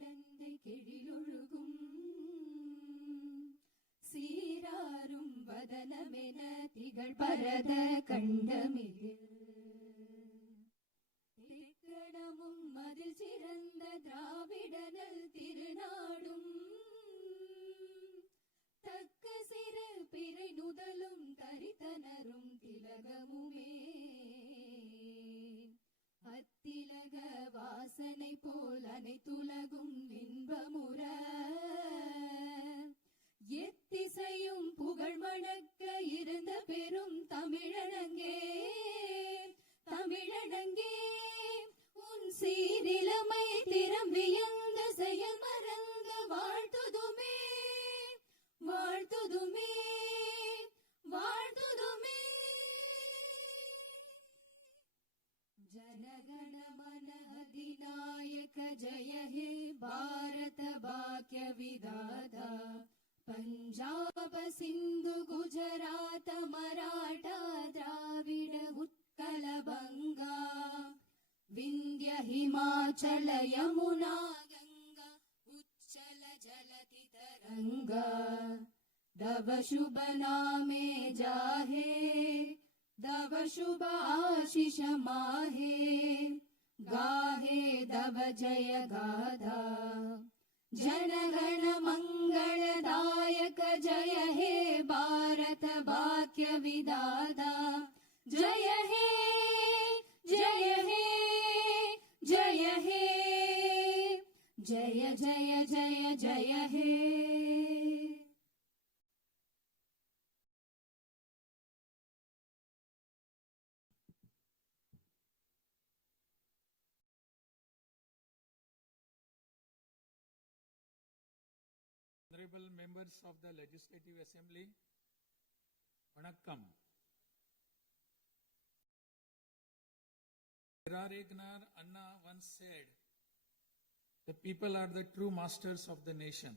கடந்தை கெழிலொழுகும் சீராரும் வதனமென திகழ் பரத கண்டமிகு திக்கணமும் மதில் சிறந்த திராவிடனல் திருநாடும் தக்க சிறு பிறை நுதலும் தரித்தனரும் திலகமுமே அத்திலக வாசனை போல் அனைத்துலகும் இன்பமுற எத்திசையும் புகழ் மணக்க இருந்த பெரும் தமிழனங்கே தமிழனங்கே உன் சீரிலமை திறம் வியந்த செயல் மறந்த வாழ்த்துதுமே வாழ்த்துதுமே வாழ்த்துதுமே जनगण मन अधिनायक जय हे भारत भाग्य विधाता पंजाब सिंधु गुजरात मराठा द्राविड उत्कल बंगा विंध्य हिमाचल यमुना गंगा उच्चल जलति तरंगा तव शुभ नामे जाहे दव शुभ आशीष माहे गाहे दव जय गाधा जनगण मंगलदायक जय हे भारत भाग्य विधाता जय हे जय हे जय हे जय जय जय जय हे Honorable members of the Legislative Assembly, Vanakkam. Arlekar Anna once said, the people are the true masters of the nation.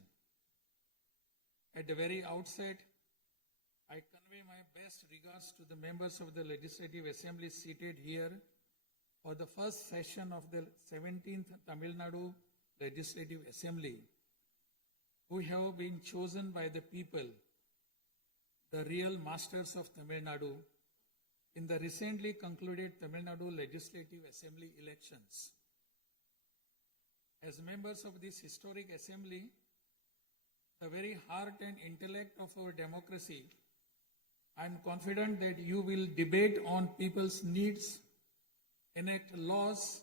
At the very outset, I convey my best regards to the members of the Legislative Assembly seated here for the first session of the 17th Tamil Nadu Legislative Assembly, who have been chosen by the people, the real masters of Tamil Nadu, in the recently concluded Tamil Nadu Legislative Assembly elections. As members of this historic assembly, the very heart and intellect of our democracy, I am confident that you will debate on people's needs, enact laws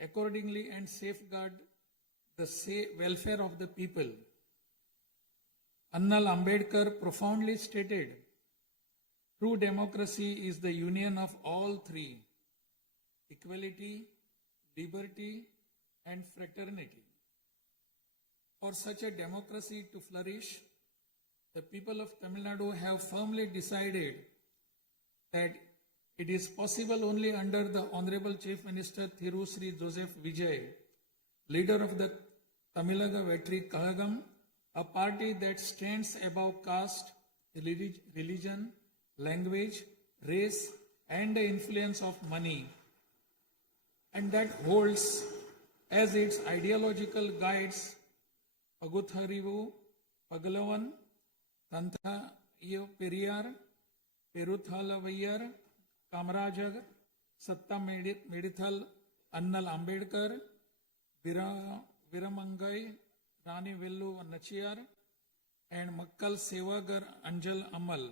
accordingly, and safeguard the welfare of the people. Annal Ambedkar profoundly stated, true democracy is the union of all three: equality, liberty, and fraternity. For such a democracy to flourish, the people of Tamil Nadu have firmly decided that it is possible only under the Honorable Chief Minister Thiru Sri Joseph Vijay, leader of the Tamil Vetri Kalagam, a party that stands above caste, religion, language, race, and the influence of money, and that holds as its ideological guides Pagutharivu, Pagalavan, Tantha Periyar, Peruthalavayar, Kamarajar, Satta Medithal, Annal Ambedkar, Viramangai, Rani Vellu Nachiyar, and Makkal Sevagar Anjal Amal.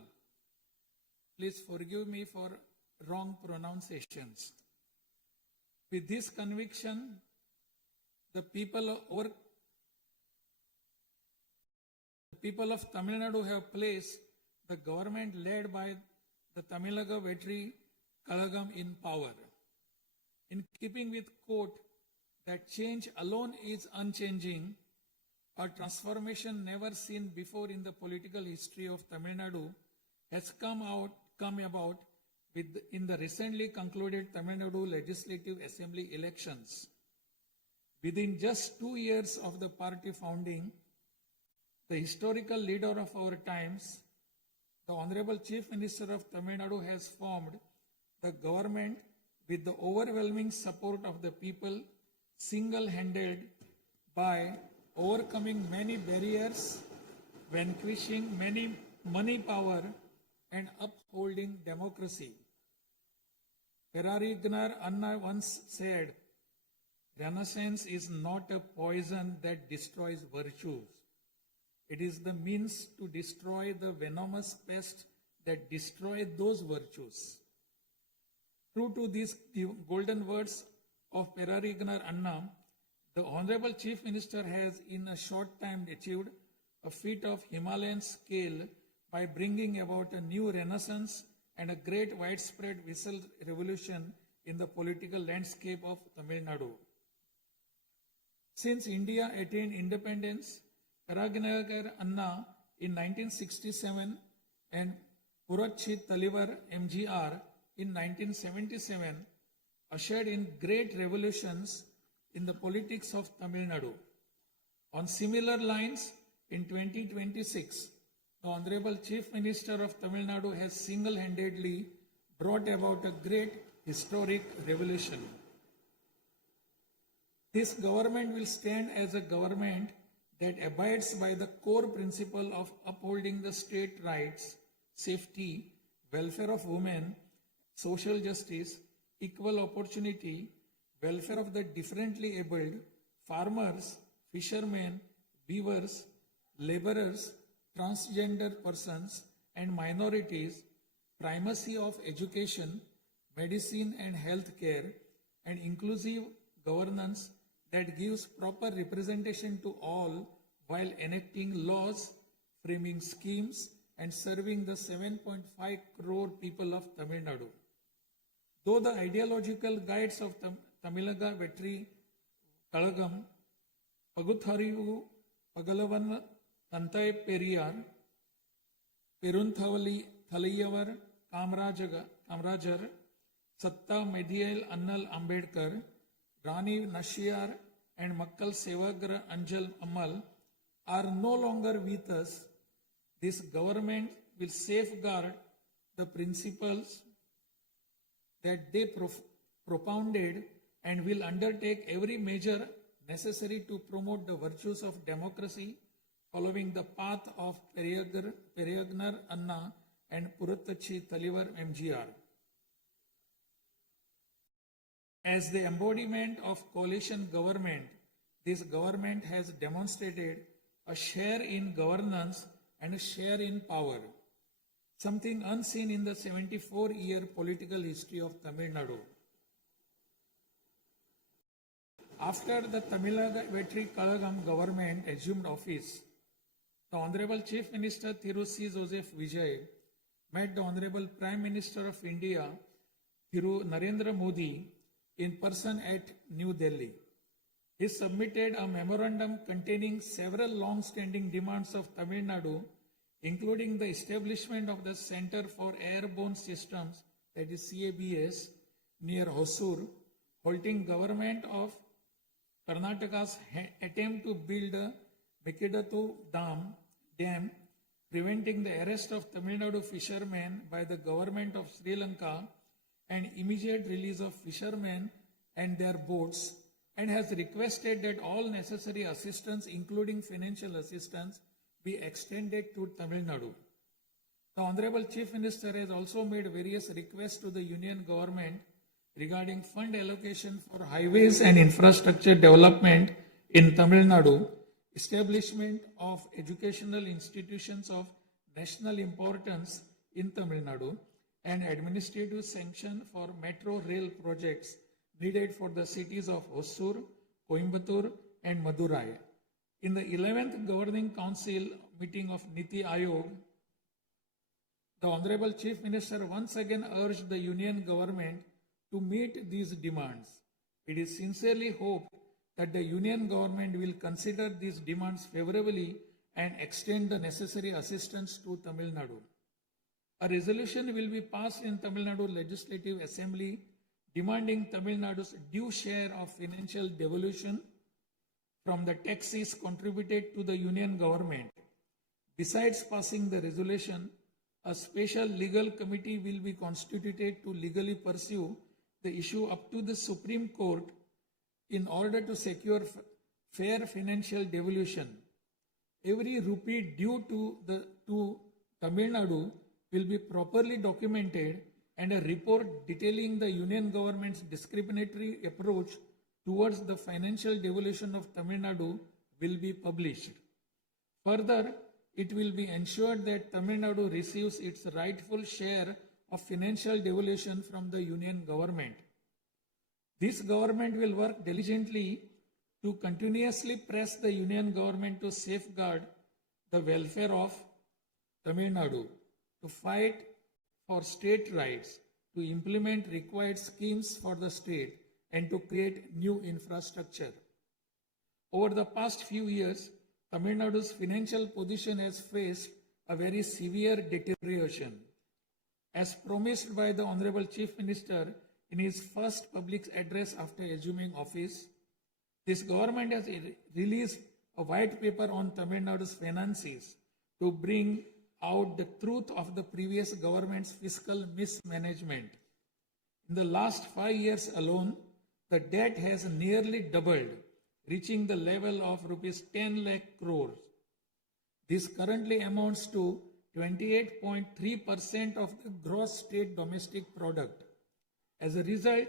Please forgive me for wrong pronunciations. With this conviction, the people of Tamil Nadu have placed the government led by the Tamilaga Vetri Kalagam in power. In keeping with quote that change alone is unchanging, a transformation never seen before in the political history of Tamil Nadu has come about in the recently concluded Tamil Nadu Legislative Assembly elections. Within just 2 years of the party founding, the historical leader of our times, the Honorable Chief Minister of Tamil Nadu, has formed the government with the overwhelming support of the people, single-handed by overcoming many barriers, vanquishing many money power, and upholding democracy. Perarignar Anna once said, Renaissance is not a poison that destroys virtues. It is the means to destroy the venomous pest that destroys those virtues. True to these golden words of Perarignar Anna, the Honorable Chief Minister has in a short time achieved a feat of Himalayan scale by bringing about a new renaissance and a great widespread visual revolution in the political landscape of Tamil Nadu. Since India attained independence, Perarignar Anna in 1967 and Purachi Talivar MGR in 1977 ushered in great revolutions in the politics of Tamil Nadu. On similar lines, in 2026, the Honorable Chief Minister of Tamil Nadu has single-handedly brought about a great historic revolution. This government will stand as a government that abides by the core principle of upholding the state rights, safety, welfare of women, social justice, equal opportunity, welfare of the differently abled, farmers, fishermen, weavers, laborers, transgender persons and minorities, primacy of education, medicine and health care, and inclusive governance that gives proper representation to all while enacting laws, framing schemes, and serving the 7.5 crore people of Tamil Nadu. Though the ideological guides of Tamilaga Vetri Kalagam, Pagutharivu, Pagalavan, Tantai Periyar, Perunthavali Thalayavar, Kamrajar, Satta Medial Annal Ambedkar, Rani Nashiyar, and Makkal Sevagra Anjal Amal are no longer with us, this government will safeguard the principles that they propounded and will undertake every measure necessary to promote the virtues of democracy following the path of Perarignar Anna and Purachi Talivar MGR. As the embodiment of coalition government, this government has demonstrated a share in governance and a share in power, something unseen in the 74-year political history of Tamil Nadu. After the Tamilaga Vetri Kalagam government assumed office, the Honorable Chief Minister Thiru C. Joseph Vijay met the Honorable Prime Minister of India, Thiru Narendra Modi, in person at New Delhi. He submitted a memorandum containing several long-standing demands of Tamil Nadu, including the establishment of the Center for Airborne Systems, that is CABS, near Hosur, halting government of Karnataka's attempt to build a Ekkatuthangal dam, preventing the arrest of Tamil Nadu fishermen by the government of Sri Lanka, and immediate release of fishermen and their boats, and has requested that all necessary assistance, including financial assistance, be extended to Tamil Nadu. The Honorable Chief Minister has also made various requests to the Union government regarding fund allocation for highways and infrastructure development in Tamil Nadu, establishment of educational institutions of national importance in Tamil Nadu, and administrative sanction for metro rail projects needed for the cities of Hosur, Coimbatore, and Madurai. In the 11th Governing Council meeting of Niti Ayog, the Honorable Chief Minister once again urged the Union government to meet these demands. It is sincerely hoped that the Union government will consider these demands favorably and extend the necessary assistance to Tamil Nadu. A resolution will be passed in Tamil Nadu Legislative Assembly demanding Tamil Nadu's due share of financial devolution from the taxes contributed to the Union government. Besides passing the resolution, a special legal committee will be constituted to legally pursue the issue up to the Supreme Court in order to secure fair financial devolution. Every rupee due to Tamil Nadu will be properly documented, and a report detailing the union government's discriminatory approach towards the financial devolution of Tamil Nadu will be published. Further, it will be ensured that Tamil Nadu receives its rightful share of financial devolution from the union government. This government will work diligently to continuously press the union government to safeguard the welfare of Tamil Nadu, to fight for state rights, to implement required schemes for the state, and to create new infrastructure. Over the past few years, Tamil Nadu's financial position has faced a very severe deterioration. As promised by the Honorable Chief Minister in his first public address after assuming office, this government has released a white paper on Tamil Nadu's finances to bring out the truth of the previous government's fiscal mismanagement. In the last 5 years alone, the debt has nearly doubled, reaching the level of rupees 10 lakh crores. This currently amounts to 28.3% of the gross state domestic product. As a result,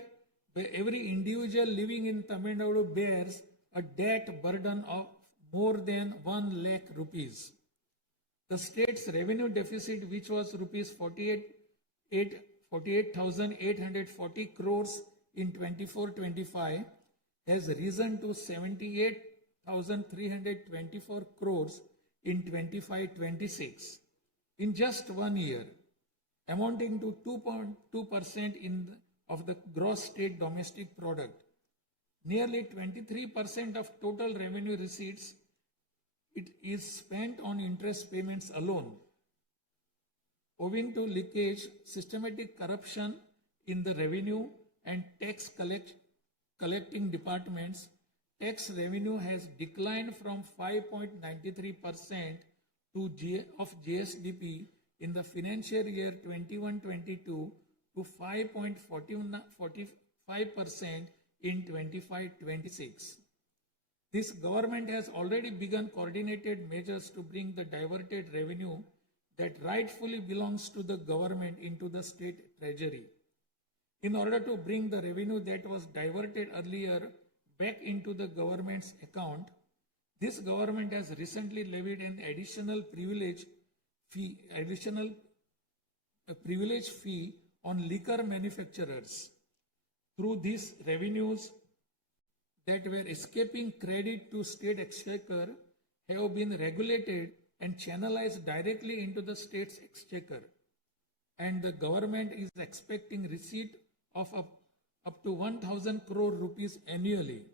every individual living in Tamil Nadu bears a debt burden of more than 1 lakh rupees. The state's revenue deficit, which was rupees 48,840 crores in 24-25, has risen to 78,324 crores in 25-26 in just 1 year, amounting to 2.2% of the gross state domestic product. Nearly 23% of total revenue receipts it is spent on interest payments alone. Owing to leakage, systematic corruption in the revenue and tax collecting departments, tax revenue has declined from 5.93% of GSDP in the financial year 21-22 to 5.45% in 25-26. This government has already begun coordinated measures to bring the diverted revenue that rightfully belongs to the government into the state treasury. In order to bring the revenue that was diverted earlier back into the government's account, this government has recently levied an additional privilege fee on liquor manufacturers. Through these revenues that were escaping credit to state exchequer have been regulated and channelized directly into the state's exchequer, and the government is expecting receipt of up to 1,000 crore rupees annually.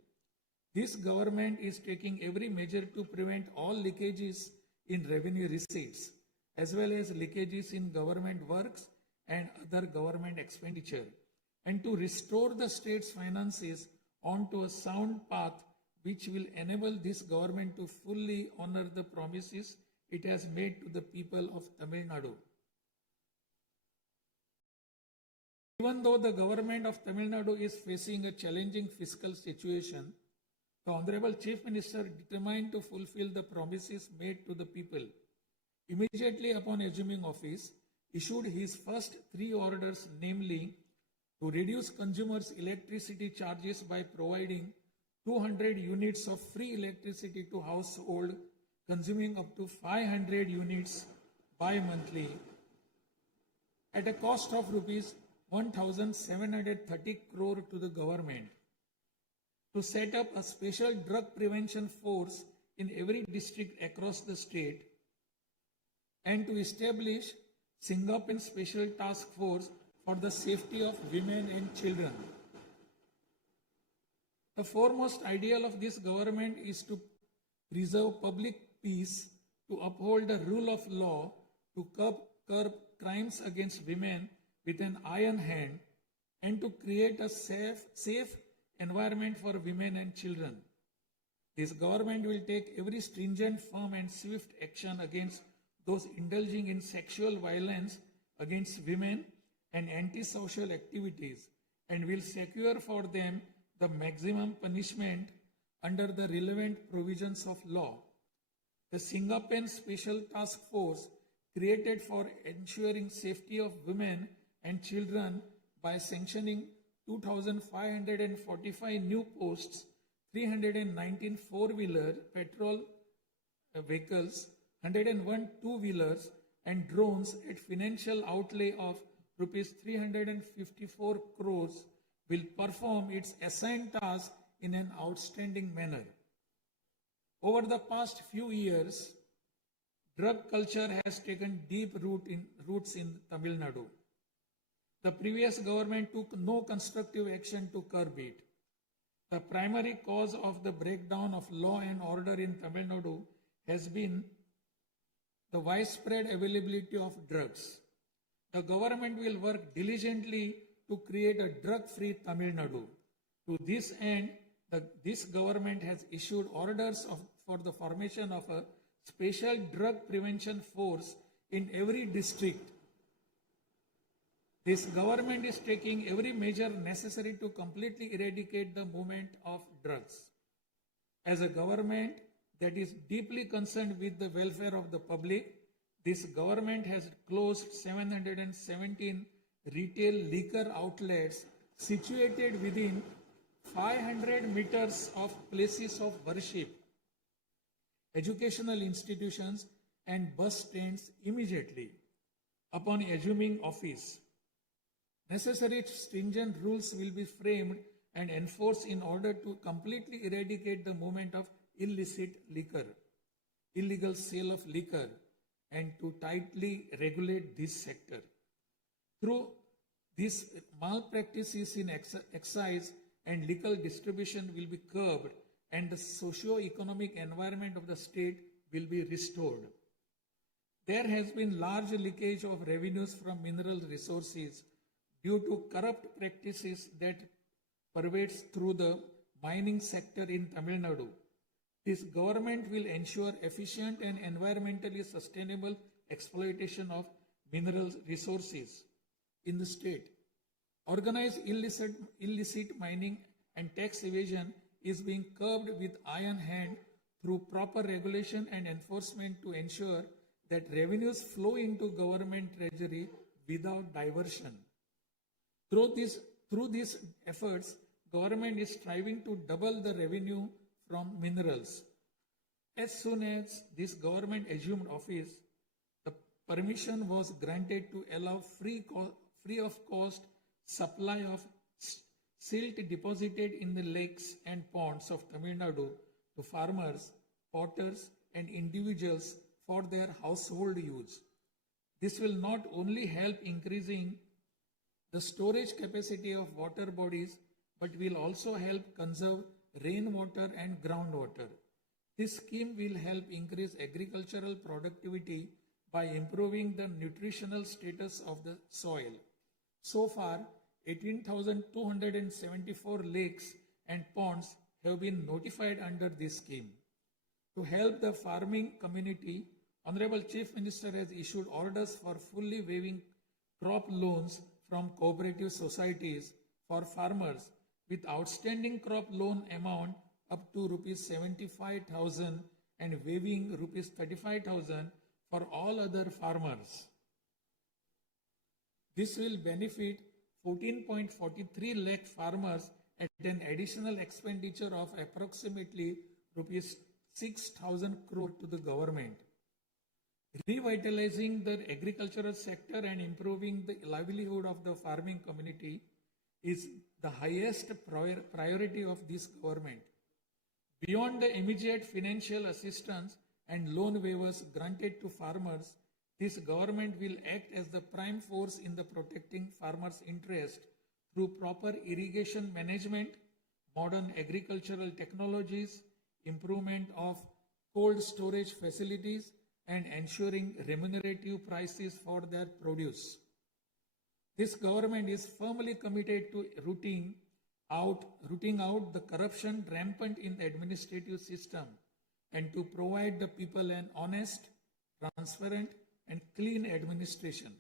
This government is taking every measure to prevent all leakages in revenue receipts, as well as leakages in government works and other government expenditure, and to restore the state's finances onto a sound path which will enable this government to fully honor the promises it has made to the people of Tamil Nadu. Even though the government of Tamil Nadu is facing a challenging fiscal situation, the Honorable Chief Minister determined to fulfill the promises made to the people. Immediately upon assuming office, issued his first 3 orders, namely, to reduce consumers' electricity charges by providing 200 units of free electricity to household consuming up to 500 units bi-monthly at a cost of rupees 1,730 crore to the government, to set up a special drug prevention force in every district across the state, and to establish Singaporean Special Task Force for the safety of women and children. The foremost ideal of this government is to preserve public peace, to uphold the rule of law, to curb crimes against women with an iron hand, and to create a safe environment for women and children. This government will take every stringent, firm and swift action against those indulging in sexual violence against women and antisocial activities, and will secure for them the maximum punishment under the relevant provisions of law. The Singapen Special Task Force created for ensuring safety of women and children by sanctioning 2,545 new posts, 319 four-wheeler petrol vehicles, 101 two-wheelers and drones at financial outlay of rupees 354 crores will perform its assigned task in an outstanding manner. Over the past few years, drug culture has taken deep roots in Tamil Nadu. The previous government took no constructive action to curb it. The primary cause of the breakdown of law and order in Tamil Nadu has been the widespread availability of drugs. The government will work diligently to create a drug-free Tamil Nadu. To this end, this government has issued orders for the formation of a special drug prevention force in every district. This government is taking every measure necessary to completely eradicate the movement of drugs. As a government that is deeply concerned with the welfare of the public, this government has closed 717 retail liquor outlets situated within 500 meters of places of worship, educational institutions and bus stands immediately upon assuming office. Necessary stringent rules will be framed and enforced in order to completely eradicate the movement of illicit liquor, illegal sale of liquor, and to tightly regulate this sector. Through these malpractices in excise and liquor distribution will be curbed and the socio-economic environment of the state will be restored. There has been large leakage of revenues from mineral resources due to corrupt practices that pervades through the mining sector in Tamil Nadu. This government will ensure efficient and environmentally sustainable exploitation of mineral resources in the state. Organized illicit mining and tax evasion is being curbed with iron hand through proper regulation and enforcement to ensure that revenues flow into government treasury without diversion. Through these efforts, government is striving to double the revenue from minerals. As soon as this government assumed office, the permission was granted to allow free of cost supply of silt deposited in the lakes and ponds of Tamil Nadu to farmers, potters and individuals for their household use. This will not only help increasing the storage capacity of water bodies, but will also help conserve rainwater and groundwater. This scheme will help increase agricultural productivity by improving the nutritional status of the soil. So far, 18,274 lakes and ponds have been notified under this scheme. To help the farming community, Honorable Chief Minister has issued orders for fully waiving crop loans from cooperative societies for farmers with outstanding crop loan amount up to rupees 75,000 and waiving rupees 35,000 for all other farmers. This will benefit 14.43 lakh farmers at an additional expenditure of approximately rupees 6,000 crore to the government. Revitalizing the agricultural sector and improving the livelihood of the farming community is the highest priority of this government. Beyond the immediate financial assistance and loan waivers granted to farmers, this government will act as the prime force in the protecting farmers' interest through proper irrigation management, modern agricultural technologies, improvement of cold storage facilities, and ensuring remunerative prices for their produce. This government is firmly committed to rooting out the corruption rampant in the administrative system and to provide the people an honest, transparent, and clean administration.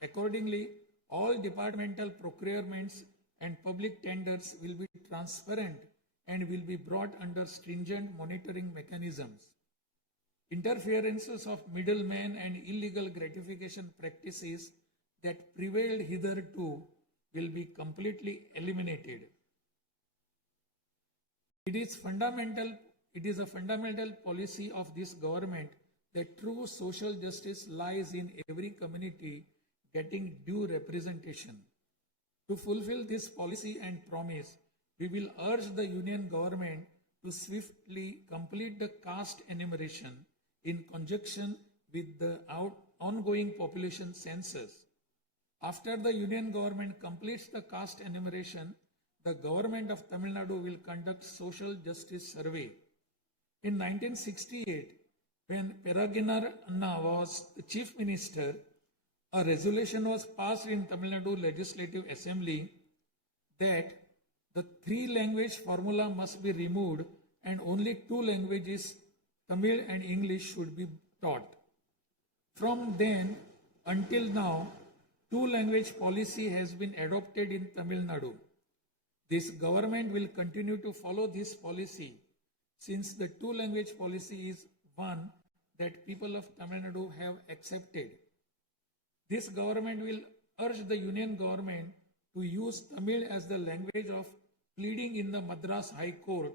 Accordingly, all departmental procurements and public tenders will be transparent and will be brought under stringent monitoring mechanisms. Interferences of middlemen and illegal gratification practices that prevailed hitherto will be completely eliminated. It is a fundamental policy of this government that true social justice lies in every community getting due representation. To fulfill this policy and promise, we will urge the Union government to swiftly complete the caste enumeration in conjunction with the ongoing population census. After the Union government completes the caste enumeration, the government of Tamil Nadu will conduct social justice survey. In 1968, when Peregrine Anna was the chief minister, a resolution was passed in Tamil Nadu Legislative Assembly that the three-language formula must be removed and only two languages, Tamil and English, should be taught. From then until now, two-language policy has been adopted in Tamil Nadu. This government will continue to follow this policy since the two-language policy is one that people of Tamil Nadu have accepted. This government will urge the Union government to use Tamil as the language of pleading in the Madras High Court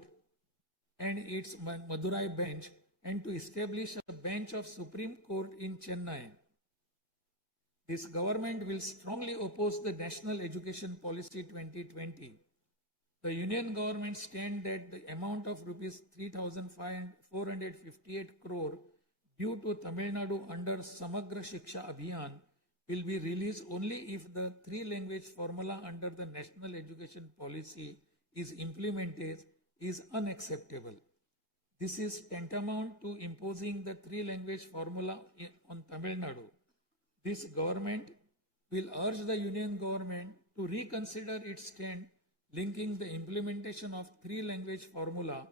and its Madurai bench, and to establish a bench of Supreme Court in Chennai. This government will strongly oppose the National Education Policy 2020. The Union government stand that the amount of rupees 3,458 crore due to Tamil Nadu under Samagra Shiksha Abhiyan will be released only if the three-language formula under the National Education Policy is implemented is unacceptable. This is tantamount to imposing the three-language formula on Tamil Nadu. This government will urge the Union government to reconsider its stand linking the implementation of three-language formula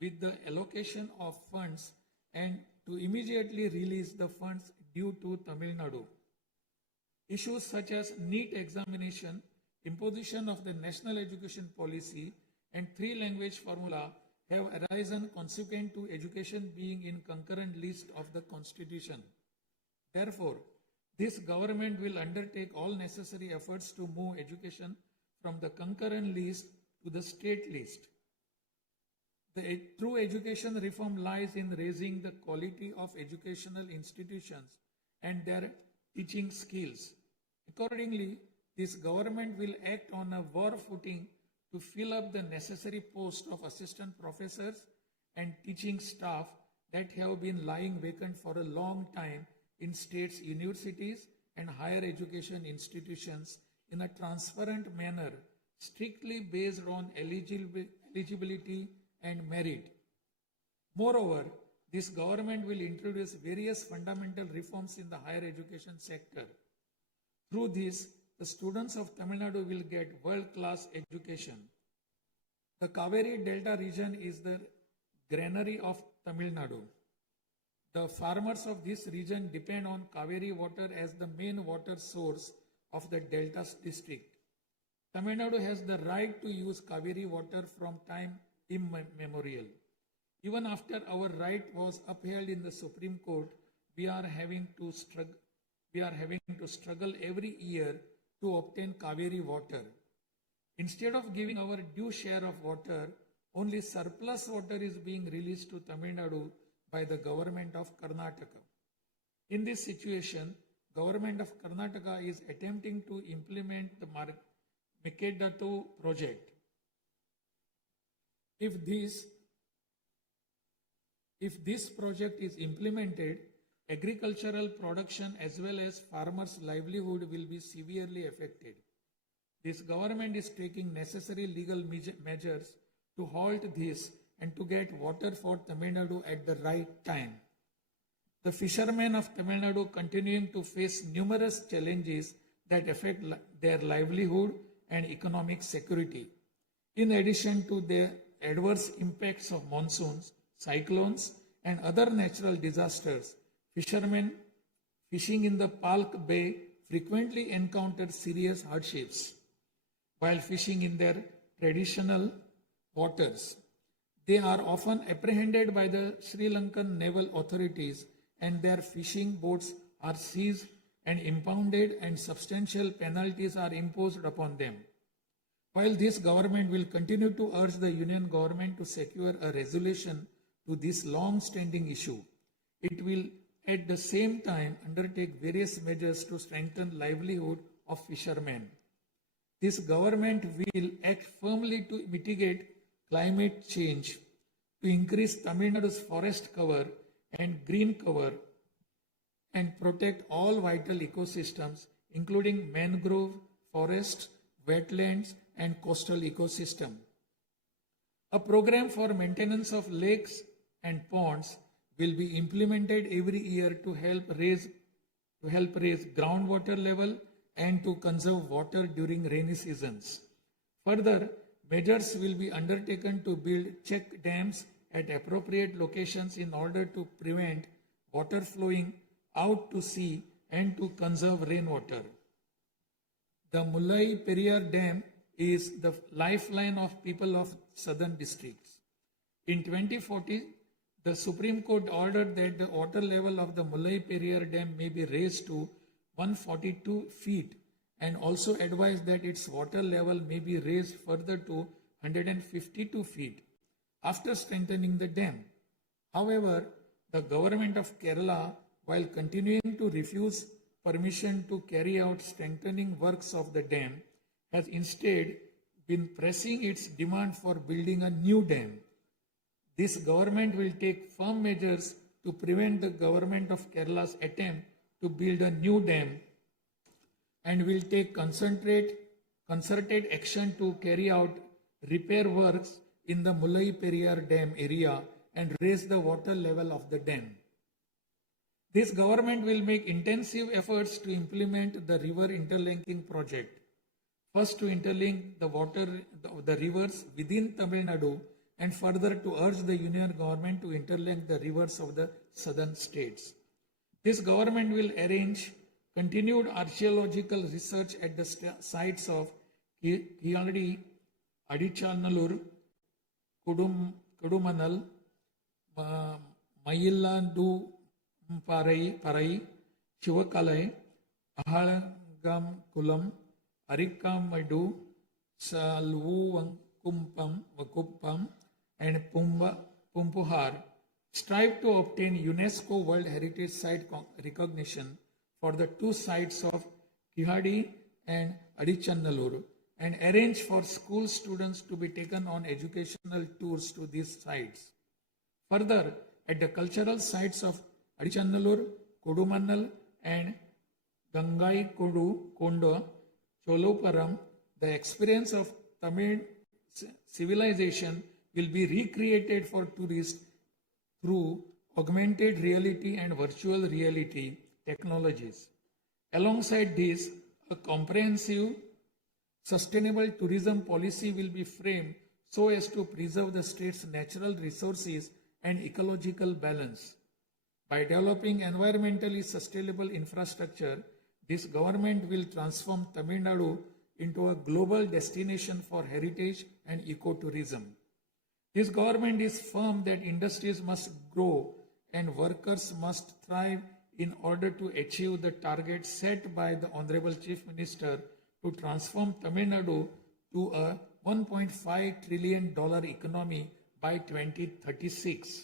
with the allocation of funds and to immediately release the funds due to Tamil Nadu. Issues such as NEET examination, imposition of the National Education Policy, and three-language formula have arisen consequent to education being in concurrent list of the Constitution. Therefore, this government will undertake all necessary efforts to move education from the concurrent list to the state list. The true education reform lies in raising the quality of educational institutions and their teaching skills. Accordingly, this government will act on a war footing to fill up the necessary posts of assistant professors and teaching staff that have been lying vacant for a long time in states' universities and higher education institutions in a transparent manner, strictly based on eligibility and merit. Moreover, this government will introduce various fundamental reforms in the higher education sector. Through this, the students of Tamil Nadu will get world-class education. The Kaveri Delta region is the granary of Tamil Nadu. The farmers of this region depend on Kaveri water as the main water source of the Delta district. Tamil Nadu has the right to use Kaveri water from time immemorial. Even after our right was upheld in the Supreme Court, we are having to struggle every year to obtain Kaveri water. Instead of giving our due share of water, only surplus water is being released to Tamil Nadu by the government of Karnataka. In this situation, government of Karnataka is attempting to implement the Ekkatuthangal project. If this project is implemented, agricultural production as well as farmers' livelihood will be severely affected. This government is taking necessary legal measures to halt this and to get water for Tamil Nadu at the right time. The fishermen of Tamil Nadu continuing to face numerous challenges that affect their livelihood and economic security. In addition to the adverse impacts of monsoons, cyclones, and other natural disasters, fishermen fishing in the Palk Bay frequently encounter serious hardships while fishing in their traditional waters. They are often apprehended by the Sri Lankan naval authorities and their fishing boats are seized and impounded and substantial penalties are imposed upon them. While this government will continue to urge the union government to secure a resolution to this long-standing issue, it will at the same time undertake various measures to strengthen livelihood of fishermen. This government will act firmly to mitigate climate change, to increase Tamil Nadu's forest cover and green cover, and protect all vital ecosystems, including mangrove, forests, wetlands, and coastal ecosystem. A program for maintenance of lakes and ponds will be implemented every year to help raise groundwater level and to conserve water during rainy seasons. Further, measures will be undertaken to build check dams at appropriate locations in order to prevent water flowing out to sea and to conserve rainwater. The Mullai Periyar Dam is the lifeline of people of southern districts. In 2040, the Supreme Court ordered that the water level of the Mullai Periyar Dam may be raised to 142 feet and also advised that its water level may be raised further to 152 feet after strengthening the dam. However, the government of Kerala, while continuing to refuse permission to carry out strengthening works of the dam, has instead been pressing its demand for building a new dam. This government will take firm measures to prevent the government of Kerala's attempt to build a new dam and will take concerted action to carry out repair works in the Mullai Periyar Dam area and raise the water level of the dam. This government will make intensive efforts to implement the river interlinking project. First, to interlink the rivers within Tamil Nadu, and further to urge the union government to interlink the rivers of the southern states. This government will arrange continued archaeological research at the sites of Kiyadi, Adichanallur, Kudumanal, Mayillandu Parai, Chivakalai, Ahalagam Kulam, Arikamadu, Vakuppam, and Pumpuhar strive to obtain UNESCO World Heritage Site recognition for the two sites of Kihadi and Adichanallur and arrange for school students to be taken on educational tours to these sites. Further, at the cultural sites of Adichanallur, Kodumannal and Gangai Kondo, Choluparam, the experience of Tamil civilization will be recreated for tourists through augmented reality and virtual reality technologies. Alongside this, a comprehensive, sustainable tourism policy will be framed so as to preserve the state's natural resources and ecological balance. By developing environmentally sustainable infrastructure, this government will transform Tamil Nadu into a global destination for heritage and ecotourism. This government is firm that industries must grow and workers must thrive in order to achieve the target set by the Honorable Chief Minister to transform Tamil Nadu to a $1.5 trillion economy by 2036.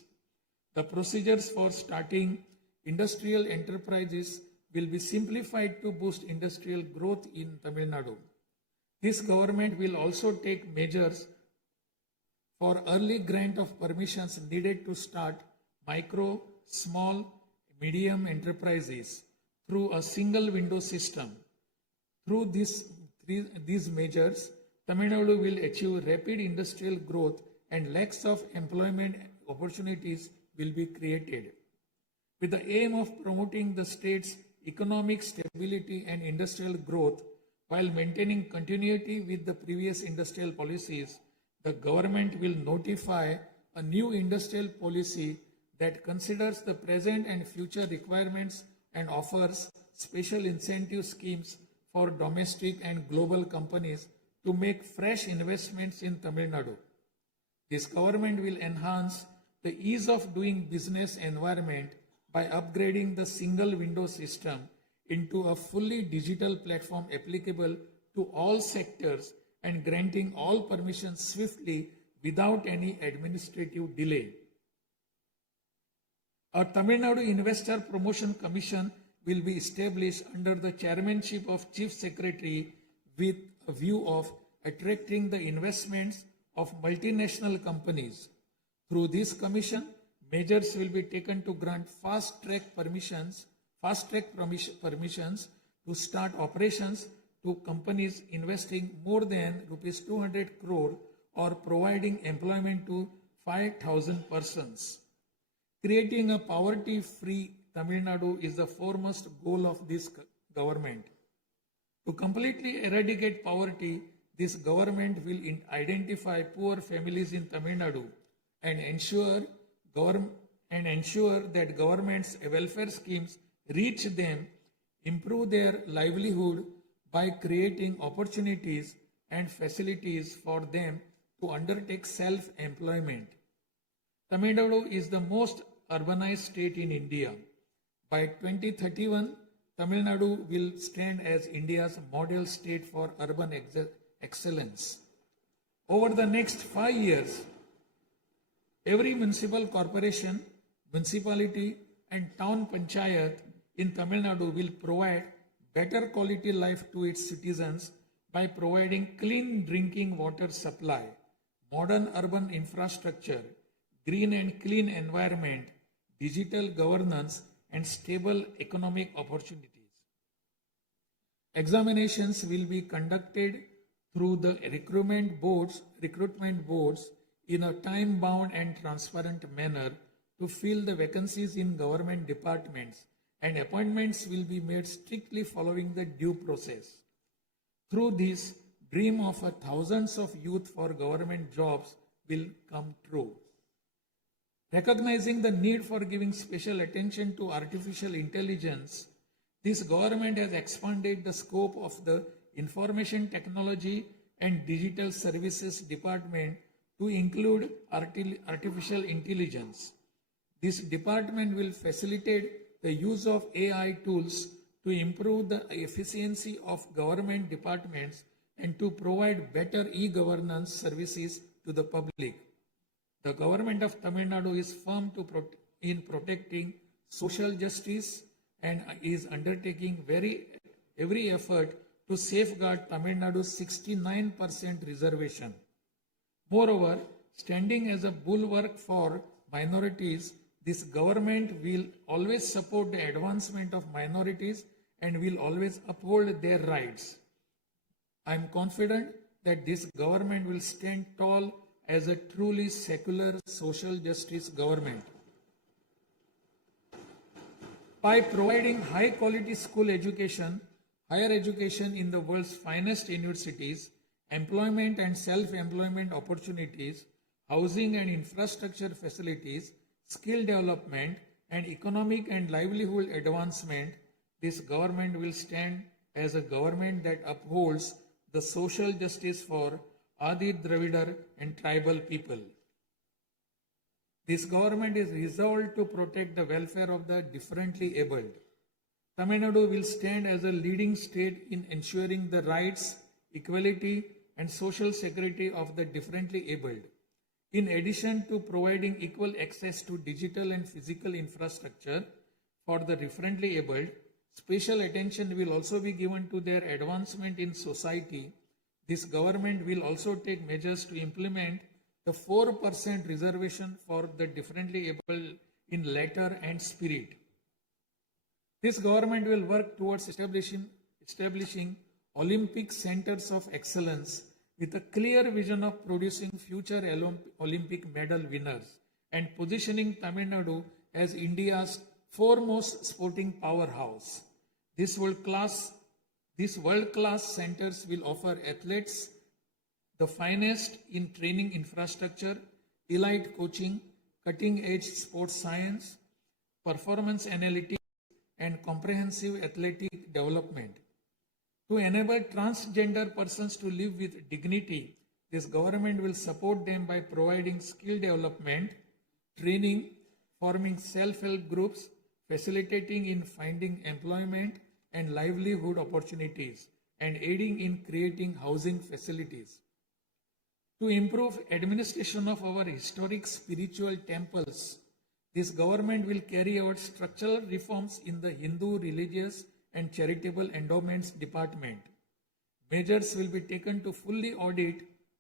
The procedures for starting industrial enterprises will be simplified to boost industrial growth in Tamil Nadu. This government will also take measures for early grant of permissions needed to start micro, small, medium enterprises through a single window system. Through these measures, Tamil Nadu will achieve rapid industrial growth and lakhs of employment opportunities will be created. With the aim of promoting the state's economic stability and industrial growth while maintaining continuity with the previous industrial policies, the government will notify a new industrial policy that considers the present and future requirements and offers special incentive schemes for domestic and global companies to make fresh investments in Tamil Nadu. This government will enhance the ease of doing business environment by upgrading the single window system into a fully digital platform applicable to all sectors and granting all permissions swiftly without any administrative delay. A Tamil Nadu Investor Promotion Commission will be established under the chairmanship of Chief Secretary with a view of attracting the investments of multinational companies. Through this commission, measures will be taken to grant fast-track permissions to start operations to companies investing more than rupees 200 crore or providing employment to 5,000 persons. Creating a poverty-free Tamil Nadu is the foremost goal of this government. To completely eradicate poverty, this government will identify poor families in Tamil Nadu and ensure that government's welfare schemes reach them, improve their livelihood by creating opportunities and facilities for them to undertake self-employment. Tamil Nadu is the most urbanized state in India. By 2031, Tamil Nadu will stand as India's model state for urban excellence. Over the next 5 years, every municipal corporation, municipality and town panchayat in Tamil Nadu will provide better quality life to its citizens by providing clean drinking water supply, modern urban infrastructure, green and clean environment, digital governance, and stable economic opportunities. Examinations will be conducted through the recruitment boards in a time-bound and transparent manner to fill the vacancies in government departments, and appointments will be made strictly following the due process. Through this, dream of thousands of youth for government jobs will come true. Recognizing the need for giving special attention to artificial intelligence, this government has expanded the scope of the Information Technology and Digital Services Department to include artificial intelligence. This department will facilitate the use of AI tools to improve the efficiency of government departments and to provide better e-governance services to the public. The government of Tamil Nadu is firm in protecting social justice and is undertaking every effort to safeguard Tamil Nadu's 69% reservation. Moreover, standing as a bulwark for minorities, this government will always support the advancement of minorities and will always uphold their rights. I am confident that this government will stand tall as a truly secular social justice government. By providing high quality school education, higher education in the world's finest universities, employment and self-employment opportunities, housing and infrastructure facilities, skill development, and economic and livelihood advancement, this government will stand as a government that upholds the social justice for Adi Dravidar and tribal people. This government is resolved to protect the welfare of the differently abled. Tamil Nadu will stand as a leading state in ensuring the rights, equality, and social security of the differently abled. In addition to providing equal access to digital and physical infrastructure for the differently abled, special attention will also be given to their advancement in society. This government will also take measures to implement the 4% reservation for the differently able in letter and spirit. This government will work towards establishing Olympic centers of excellence with a clear vision of producing future Olympic medal winners and positioning Tamil Nadu as India's foremost sporting powerhouse. These world-class centers will offer athletes the finest in training infrastructure, elite coaching, cutting-edge sports science, performance analytics, and comprehensive athletic development. To enable transgender persons to live with dignity, this government will support them by providing skill development, training, forming self-help groups, facilitating in finding employment and livelihood opportunities, and aiding in creating housing facilities. To improve administration of our historic spiritual temples, this government will carry out structural reforms in the Hindu religious and charitable endowments department. Measures will be taken to fully audit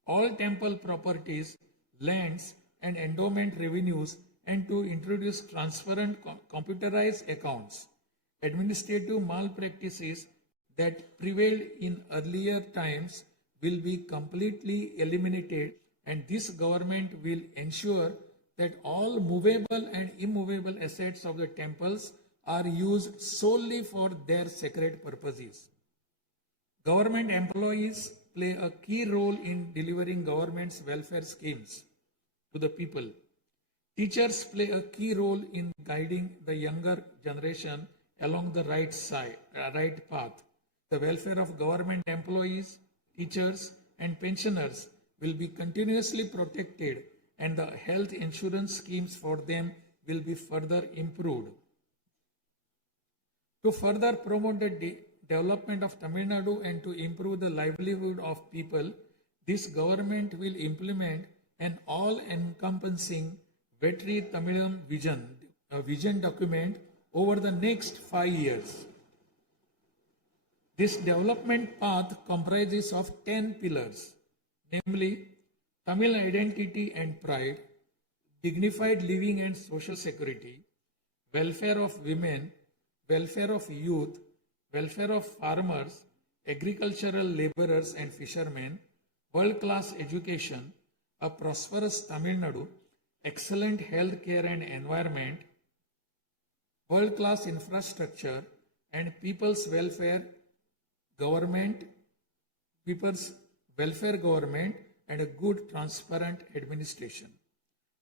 all temple properties, lands, and endowment revenues and to introduce transparent computerized accounts. Administrative malpractices that prevailed in earlier times will be completely eliminated, and this government will ensure that all movable and immovable assets of the temples are used solely for their sacred purposes. Government employees play a key role in delivering government's welfare schemes to the people. Teachers play a key role in guiding the younger generation along the right path. The welfare of government employees, teachers, and pensioners will be continuously protected, and the health insurance schemes for them will be further improved. To further promote the development of Tamil Nadu and to improve the livelihood of people, this government will implement an all-encompassing Vetri Tamilam vision document over the next 5 years. This development path comprises of 10 pillars, namely Tamil identity and pride, dignified living and social security, welfare of women, welfare of youth, welfare of farmers, agricultural laborers and fishermen, world-class education, a prosperous Tamil Nadu, excellent health care and environment, world-class infrastructure, and people's welfare government, and a good, transparent administration.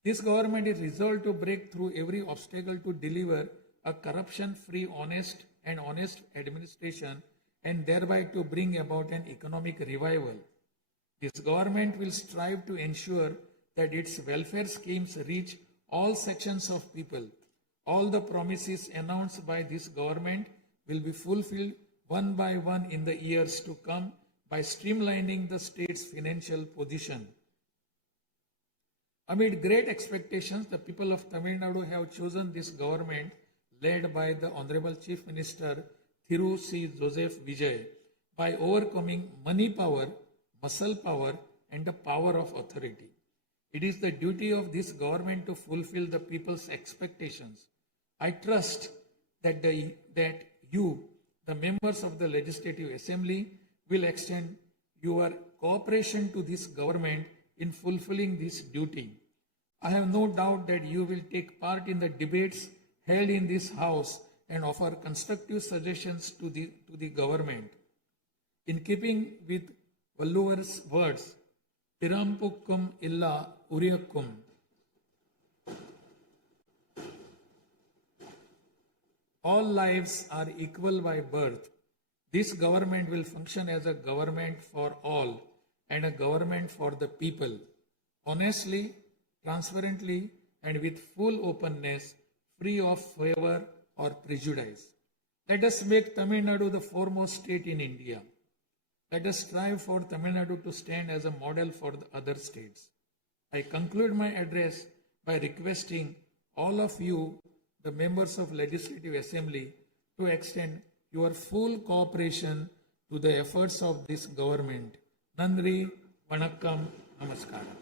This government is resolved to break through every obstacle to deliver a corruption-free, honest administration and thereby to bring about an economic revival. This government will strive to ensure that its welfare schemes reach all sections of people. All the promises announced by this government will be fulfilled one by one in the years to come by streamlining the state's financial position. Amid great expectations, the people of Tamil Nadu have chosen this government led by the Honorable Chief Minister Thiru C. Joseph Vijay by overcoming money power, muscle power, and the power of authority. It is the duty of this government to fulfill the people's expectations. I trust that you, the members of the Legislative Assembly, will extend your cooperation to this government in fulfilling this duty. I have no doubt that you will take part in the debates held in this House and offer constructive suggestions to the government. In keeping with Valluvar's words, Pirampukkum illa Uriyakkum, all lives are equal by birth. This government will function as a government for all and a government for the people, honestly, transparently, and with full openness, free of favor or prejudice. Let us make Tamil Nadu the foremost state in India. Let us strive for Tamil Nadu to stand as a model for the other states. I conclude my address by requesting all of you, the members of Legislative Assembly, to extend your full cooperation to the efforts of this government. Nandri, Vanakkam, Namaskaram.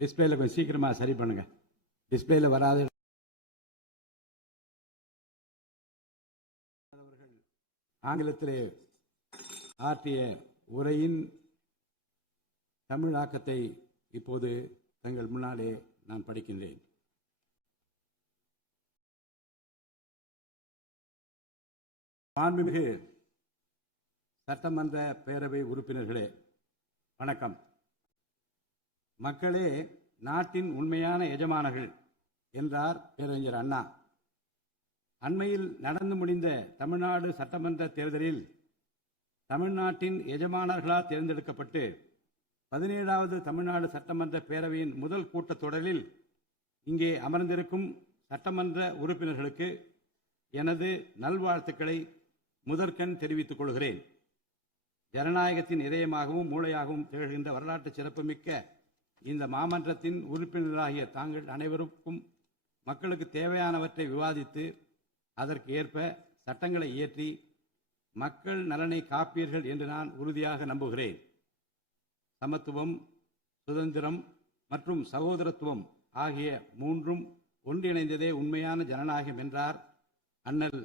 டிஸ்பிளேல கொஞ்சம் சீக்கிரமா சரி பண்ணுங்க. டிஸ்பிளேல வராது. ஆங்கிலத்திலே ஆற்றிய உரையின் தமிழாக்கத்தை இப்போது தங்கள் முன்னாலே நான் படிக்கின்றேன். மாண்புமிகு சட்டமன்ற பேரவை உறுப்பினர்களே, வணக்கம். மக்களே நாட்டின் உண்மையான எஜமானர்கள் என்றார் பேரறிஞர் அண்ணா. அண்மையில் நடந்து முடிந்த தமிழ்நாடு சட்டமன்ற தேர்தலில் தமிழ்நாட்டின் எஜமானர்களால் தேர்ந்தெடுக்கப்பட்டு 17வது தமிழ்நாடு சட்டமன்ற பேரவையின் முதல் கூட்டத்தொடரில் இங்கே அமர்ந்திருக்கும் சட்டமன்ற உறுப்பினர்களுக்கு எனது நல்வாழ்த்துக்களை முதற்கண் தெரிவித்துக் கொள்கிறேன். ஜனநாயகத்தின் இதயமாகவும் மூளையாகவும் திகழ்கின்ற வரலாற்று சிறப்புமிக்க இந்த மாமன்றத்தின் உறுப்பினர்களாகிய தாங்கள் அனைவருக்கும் மக்களுக்கு தேவையானவற்றை விவாதித்து அதற்கு ஏற்ப சட்டங்களை இயற்றி மக்கள் நலனை காப்பீர்கள் என்று நான் உறுதியாக நம்புகிறேன். சமத்துவம், சுதந்திரம் மற்றும் சகோதரத்துவம் ஆகிய மூன்றும் ஒன்றிணைந்ததே உண்மையான ஜனநாயகம் என்றார் அண்ணல்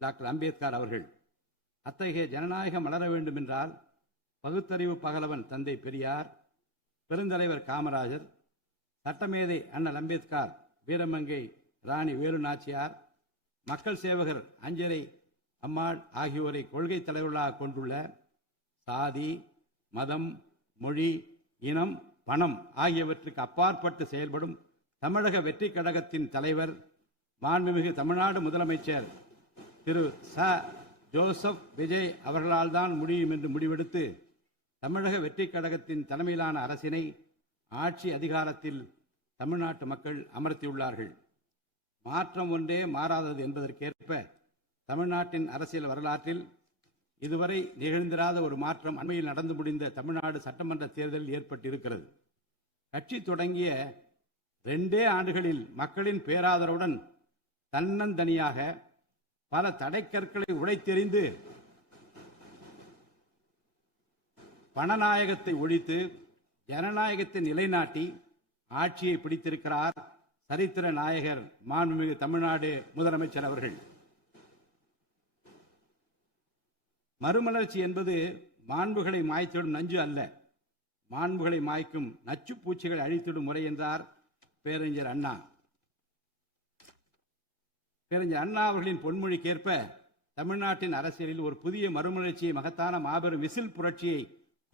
டாக்டர் அம்பேத்கர் அவர்கள். அத்தகைய ஜனநாயகம் வளர வேண்டுமென்றால் பகுத்தறிவு பகலவன் தந்தை பெரியார், பெருந்தலைவர் காமராஜர், சட்டமேதை அண்ணல் அம்பேத்கர், வீரமங்கை ராணி வேலு நாச்சியார், மக்கள் சேவகர் அஞ்சரை அம்மாள் ஆகியோரை கொள்கை தலைவர்களாக கொண்டுள்ள சாதி, மதம், மொழி, இனம், பணம் ஆகியவற்றுக்கு அப்பாற்பட்டு செயல்படும் தமிழக வெற்றி கழகத்தின் தலைவர் மாண்புமிகு தமிழ்நாடு முதலமைச்சர் திரு ஜோசப் விஜய் அவர்களால் தான் முடியும் என்று முடிவெடுத்து தமிழக வெற்றி கழகத்தின் தலைமையிலான அரசினை ஆட்சி அதிகாரத்தில் தமிழ்நாட்டு மக்கள் அமர்த்தியுள்ளார்கள். மாற்றம் ஒன்றே மாறாதது என்பதற்கேற்ப தமிழ்நாட்டின் அரசியல் வரலாற்றில் இதுவரை நிகழ்ந்திராத ஒரு மாற்றம் அண்மையில் நடந்து முடிந்த தமிழ்நாடு சட்டமன்ற தேர்தலில் ஏற்பட்டிருக்கிறது. கட்சி தொடங்கிய 2 ஆண்டுகளில் மக்களின் பேராதரவுடன் தன்னந்தனியாக பல தடைக்கற்களை உடைத்தெறிந்து பணநாயகத்தை ஒழித்து ஜனநாயகத்தை நிலைநாட்டி ஆட்சியை பிடித்திருக்கிறார் சரித்திர நாயகர் மாண்புமிகு தமிழ்நாடு முதலமைச்சர் அவர்கள். மறுமலர்ச்சி என்பது மாண்புகளை மாய்த்திடும் நஞ்சு அல்ல, மாண்புகளை மாய்க்கும் நச்சு பூச்சிகளை அழித்திடும் முறை என்றார் பேரறிஞர் அண்ணா. பேரறிஞர் அண்ணா அவர்களின் பொன்மொழிக்கேற்ப தமிழ்நாட்டின் அரசியலில் ஒரு புதிய மறுமலர்ச்சியை, மகத்தான மாபெரும் விசில் புரட்சியை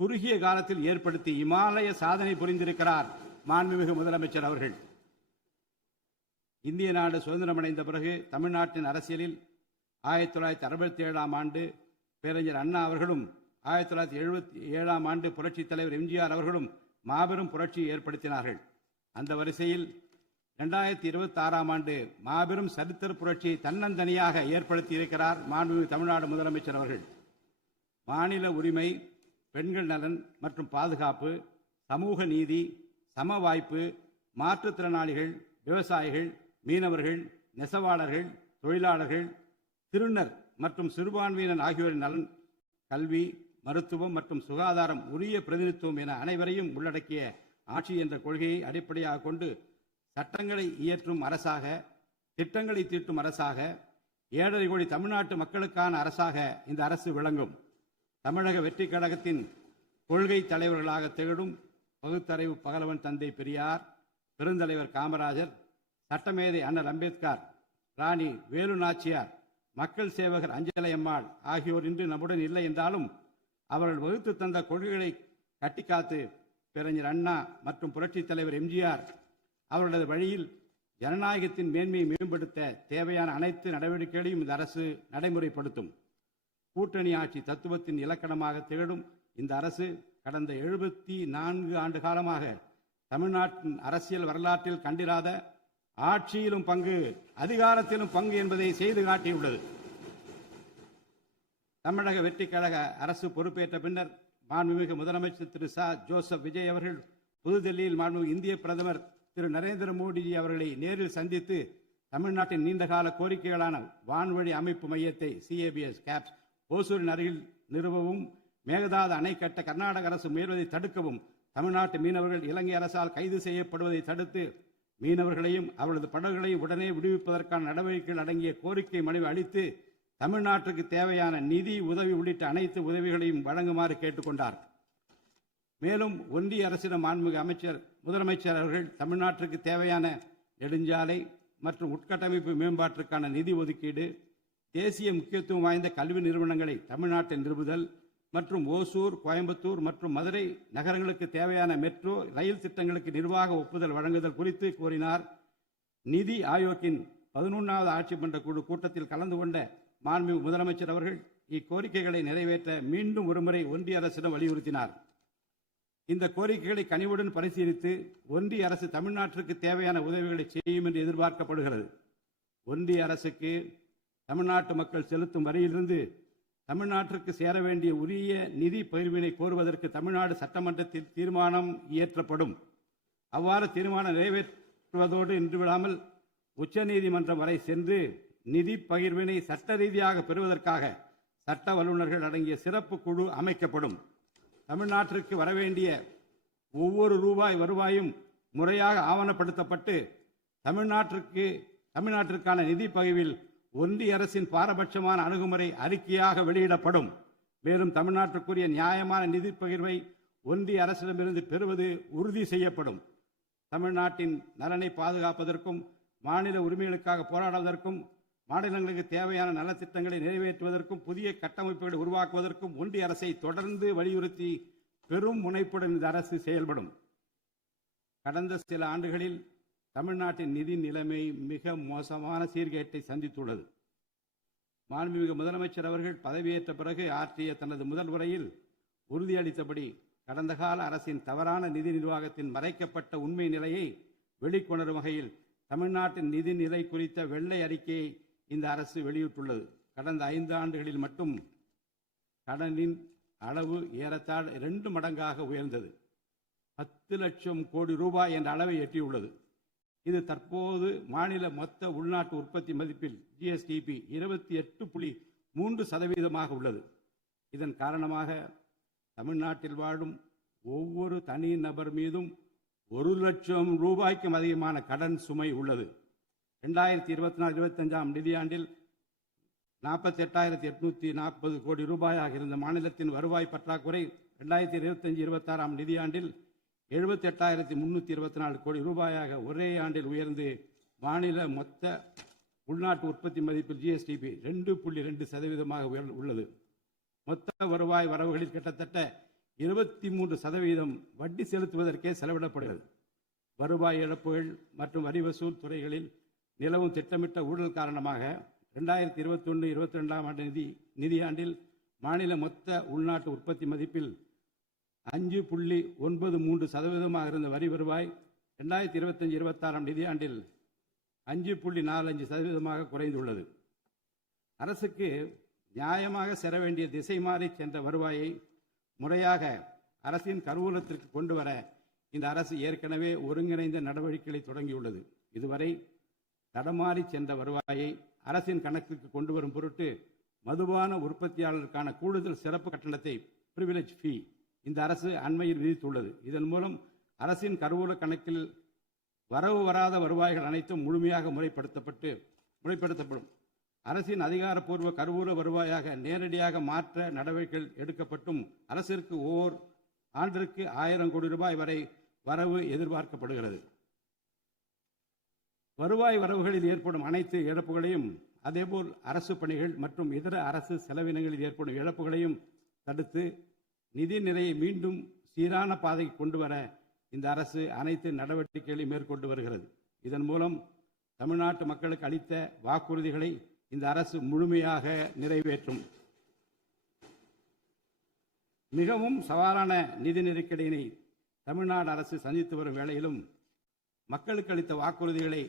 குறுகிய காலத்தில் ஏற்படுத்தி இமாலய சாதனை புரிந்திருக்கிறார் மாண்புமிகு முதலமைச்சர் அவர்கள். இந்திய நாடு சுதந்திரமடைந்த பிறகு தமிழ்நாட்டின் அரசியலில் 1967ஆம் ஆண்டு பேரறிஞர் அண்ணா அவர்களும் 1977ஆம் ஆண்டு புரட்சித் தலைவர் எம்ஜிஆர் அவர்களும் மாபெரும் புரட்சியை ஏற்படுத்தினார்கள். அந்த வரிசையில் 2026ஆம் ஆண்டு மாபெரும் சரித்திர புரட்சியை தன்னந்தனியாக ஏற்படுத்தி இருக்கிறார் மாண்புமிகு தமிழ்நாடு முதலமைச்சர் அவர்கள். மாநில உரிமை, பெண்கள் நலன் மற்றும் பாதுகாப்பு, சமூக நீதி, சம வாய்ப்பு, மாற்றுத்திறனாளிகள், விவசாயிகள், மீனவர்கள், நெசவாளர்கள், தொழிலாளர்கள், திருநர் மற்றும் சிறுபான்மையினர் ஆகியோரின் நலன், கல்வி, மருத்துவம் மற்றும் சுகாதாரம், உரிய பிரதிநிதித்துவம் என அனைவரையும் உள்ளடக்கிய ஆட்சி என்ற கொள்கையை அடிப்படையாக கொண்டு சட்டங்களை இயற்றும் அரசாக, திட்டங்களை தீட்டும் அரசாக, 7.5 கோடி தமிழ்நாட்டு மக்களுக்கான அரசாக இந்த அரசு விளங்கும். தமிழக வெற்றி கழகத்தின் கொள்கை தலைவர்களாக திகழும் பகுத்தறிவு பகலவன் தந்தை பெரியார், பெருந்தலைவர் காமராஜர், சட்டமேதை அண்ணல் அம்பேத்கர், ராணி வேலு நாச்சியார், மக்கள் சேவகர் அஞ்சலை அம்மாள் ஆகியோர் இன்று நம்முடன் இல்லை என்றாலும் அவர்கள் வகுத்து தந்த கொள்கைகளை கட்டிக்காத்து பேரறிஞர் அண்ணா மற்றும் புரட்சித் தலைவர் எம்ஜிஆர் அவர்களது வழியில் ஜனநாயகத்தின் மேன்மையை மேம்படுத்த தேவையான அனைத்து நடவடிக்கைகளையும் இந்த அரசு நடைமுறைப்படுத்தும். கூட்டணி ஆட்சி தத்துவத்தின் இலக்கணமாக திகழும் இந்த அரசு கடந்த 74 ஆண்டு காலமாக தமிழ்நாட்டின் அரசியல் வரலாற்றில் கண்டிராத ஆட்சியிலும் பங்கு, அதிகாரத்திலும் பங்கு என்பதை செய்து காட்டியுள்ளது. தமிழக வெற்றி கழக அரசு பொறுப்பேற்ற பின்னர் மாண்புமிகு முதலமைச்சர் திரு ஜோசப் விஜய் அவர்கள் புதுதில்லியில் மாண்புமிகு இந்திய பிரதமர் திரு நரேந்திர மோடிஜி அவர்களை நேரில் சந்தித்து தமிழ்நாட்டின் நீண்டகால கோரிக்கைகளான வான்வழி அமைப்பு மையத்தை CABS கேப்ஸ் ஓசூரின் அருகில் நிறுவவும், மேகதாது அணை கட்ட கர்நாடக அரசு முயல்வதை தடுக்கவும், தமிழ்நாட்டு மீனவர்கள் இலங்கை அரசால் கைது செய்யப்படுவதை தடுத்து மீனவர்களையும் அவரது படகுகளையும் உடனே விடுவிப்பதற்கான நடவடிக்கைகள் அடங்கிய கோரிக்கை மனுவை அளித்து தமிழ்நாட்டுக்கு தேவையான நிதி உதவி உள்ளிட்ட அனைத்து உதவிகளையும் வழங்குமாறு கேட்டுக்கொண்டார். மேலும் ஒன்றிய அரசிடம் மாண்புமிகு முதலமைச்சர் அவர்கள் தமிழ்நாட்டிற்கு தேவையான நெடுஞ்சாலை மற்றும் உட்கட்டமைப்பு மேம்பாட்டிற்கான நிதி ஒதுக்கீடு, தேசிய முக்கியத்துவம் வாய்ந்த கல்வி நிறுவனங்களை தமிழ்நாட்டில் நிறுவுதல் மற்றும் ஓசூர், கோயம்புத்தூர் மற்றும் மதுரை நகரங்களுக்கு தேவையான மெட்ரோ ரயில் திட்டங்களுக்கு நிர்வாக ஒப்புதல் வழங்குதல் குறித்து கோரினார். நிதி ஆயோக்கின் 11வது ஆட்சி மன்ற குழு கூட்டத்தில் கலந்து கொண்ட மாண்புமிகு முதலமைச்சர் அவர்கள் இக்கோரிக்கைகளை நிறைவேற்ற மீண்டும் ஒருமுறை ஒன்றிய அரசிடம் வலியுறுத்தினார். இந்த கோரிக்கைகளை கனிவுடன் பரிசீலித்து ஒன்றிய அரசு தமிழ்நாட்டிற்கு தேவையான உதவிகளை செய்யும் என்று எதிர்பார்க்கப்படுகிறது. ஒன்றிய அரசுக்கு தமிழ்நாட்டு மக்கள் செலுத்தும் வரியிலிருந்து தமிழ்நாட்டிற்கு சேர வேண்டிய உரிய நிதி பகிர்வினை கோருவதற்கு தமிழ்நாடு சட்டமன்றத்தில் தீர்மானம் இயற்றப்படும். அவ்வாறு தீர்மானம் நிறைவேற்றுவதோடு நின்று விடாமல் உச்சநீதிமன்றம் வரை சென்று நிதி பகிர்வினை சட்ட ரீதியாக பெறுவதற்காக சட்ட வல்லுநர்கள் அடங்கிய சிறப்பு குழு அமைக்கப்படும். தமிழ்நாட்டிற்கு வரவேண்டிய ஒவ்வொரு ரூபாய் வருவாயும் முறையாக ஆவணப்படுத்தப்பட்டு தமிழ்நாட்டிற்கான நிதி பகிர்வில் ஒன்றிய அரசின் பாரபட்சமான அணுகுமுறை அறிக்கையாக வெளியிடப்படும். மேலும் தமிழ்நாட்டிற்குரிய நியாயமான நிதி பகிர்வை ஒன்றிய அரசிடமிருந்து பெறுவது உறுதி செய்யப்படும். தமிழ்நாட்டின் நலனை பாதுகாப்பதற்கும் மாநில உரிமைகளுக்காக போராடுவதற்கும் மாநிலங்களுக்கு தேவையான நலத்திட்டங்களை நிறைவேற்றுவதற்கும் புதிய கட்டமைப்புகளை உருவாக்குவதற்கும் ஒன்றிய அரசை தொடர்ந்து வலியுறுத்தி பெரும் முனைப்புடன் இந்த அரசு செயல்படும். கடந்த சில ஆண்டுகளில் தமிழ்நாட்டின் நிதி நிலைமை மிக மோசமான சீர்கேட்டை சந்தித்துள்ளது. மாண்புமிகு முதலமைச்சர் அவர்கள் பதவியேற்ற பிறகு ஆற்றிய தனது முதல் உரையில் உறுதியளித்தபடி கடந்த கால அரசின் தவறான நிதி நிர்வாகத்தின் மறைக்கப்பட்ட உண்மை நிலையை வெளிக்கொணரும் வகையில் தமிழ்நாட்டின் நிதி நிலை குறித்த வெள்ளை அறிக்கையை இந்த அரசு வெளியிட்டுள்ளது. கடந்த 5 ஆண்டுகளில் மட்டும் கடனின் அளவு ஏறத்தாழ 2 மடங்காக உயர்ந்தது. 10 லட்சம் கோடி ரூபாய் என்ற அளவை எட்டியுள்ளது. இது தற்போது மாநில மொத்த உள்நாட்டு உற்பத்தி மதிப்பில் ஜிஎஸ்டிபி 28.3% உள்ளது. இதன் காரணமாக தமிழ்நாட்டில் வாழும் ஒவ்வொரு தனி நபர் மீதும் 1 லட்சம் ரூபாய்க்கும் அதிகமான கடன் சுமை உள்ளது. 2024-25 நிதியாண்டில் 48,840 கோடி ரூபாயாக இருந்த மாநிலத்தின் வருவாய் பற்றாக்குறை 2025-26 நிதியாண்டில் 78,324 கோடி ரூபாயாக ஒரே ஆண்டில் உயர்ந்து மாநில மொத்த உள்நாட்டு உற்பத்தி மதிப்பில் ஜிஎஸ்டிபி 2.2% உள்ளது. மொத்த வருவாய் வரவுகளில் கிட்டத்தட்ட 23% வட்டி செலுத்துவதற்கே செலவிடப்படுகிறது. வருவாய் இழப்புகள் மற்றும் வரி வசூல் துறைகளில் நிலவும் திட்டமிட்ட ஊழல் காரணமாக 2021-22 நிதியாண்டில் மாநில மொத்த உள்நாட்டு உற்பத்தி மதிப்பில் 5.93% இருந்த வரி வருவாய் 2025-26 நிதியாண்டில் 5.45% குறைந்துள்ளது. அரசுக்கு நியாயமாக செல்ல வேண்டிய திசை மாறி சென்ற வருவாயை முறையாக அரசின் கருவூலத்திற்கு கொண்டு வர இந்த அரசு ஏற்கனவே ஒருங்கிணைந்த நடவடிக்கைகளை தொடங்கியுள்ளது. இதுவரை தடமாறி சென்ற வருவாயை அரசின் கணக்கிற்கு கொண்டு வரும் பொருட்டு மதுபான உற்பத்தியாளருக்கான கூடுதல் சிறப்பு கட்டணத்தை பிரிவிலேஜ் ஃபீ இந்த அரசு அண்மையில் விதித்துள்ளது. இதன் மூலம் அரசின் கருவூல கணக்கில் வரவு வராத வருவாய்கள் அனைத்தும் முழுமையாக முறைப்படுத்தப்படும். அரசின் அதிகாரப்பூர்வ கருவூல வருவாயாக நேரடியாக மாற்ற நடவடிக்கைகள் எடுக்கப்பட்டும் அரசிற்கு ஓர் ஆண்டிற்கு 1000 கோடி ரூபாய் வரை வரவு எதிர்பார்க்கப்படுகிறது. வருவாய் வரவுகளில் ஏற்படும் அனைத்து இழப்புகளையும் அதேபோல் அரசு பணிகள் மற்றும் இதர அரசு செலவினங்களில் ஏற்படும் இழப்புகளையும் தடுத்து நிதி நிலையை மீண்டும் சீரான பாதைக்கு கொண்டு வர இந்த அரசு அனைத்து நடவடிக்கைகளையும் மேற்கொண்டு வருகிறது. இதன் மூலம் தமிழ்நாட்டு மக்களுக்கு அளித்த வாக்குறுதிகளை இந்த அரசு முழுமையாக நிறைவேற்றும். மிகவும் சவாலான நிதி நெருக்கடியினை தமிழ்நாடு அரசு சந்தித்து வரும் வேளையிலும் மக்களுக்கு அளித்த வாக்குறுதிகளை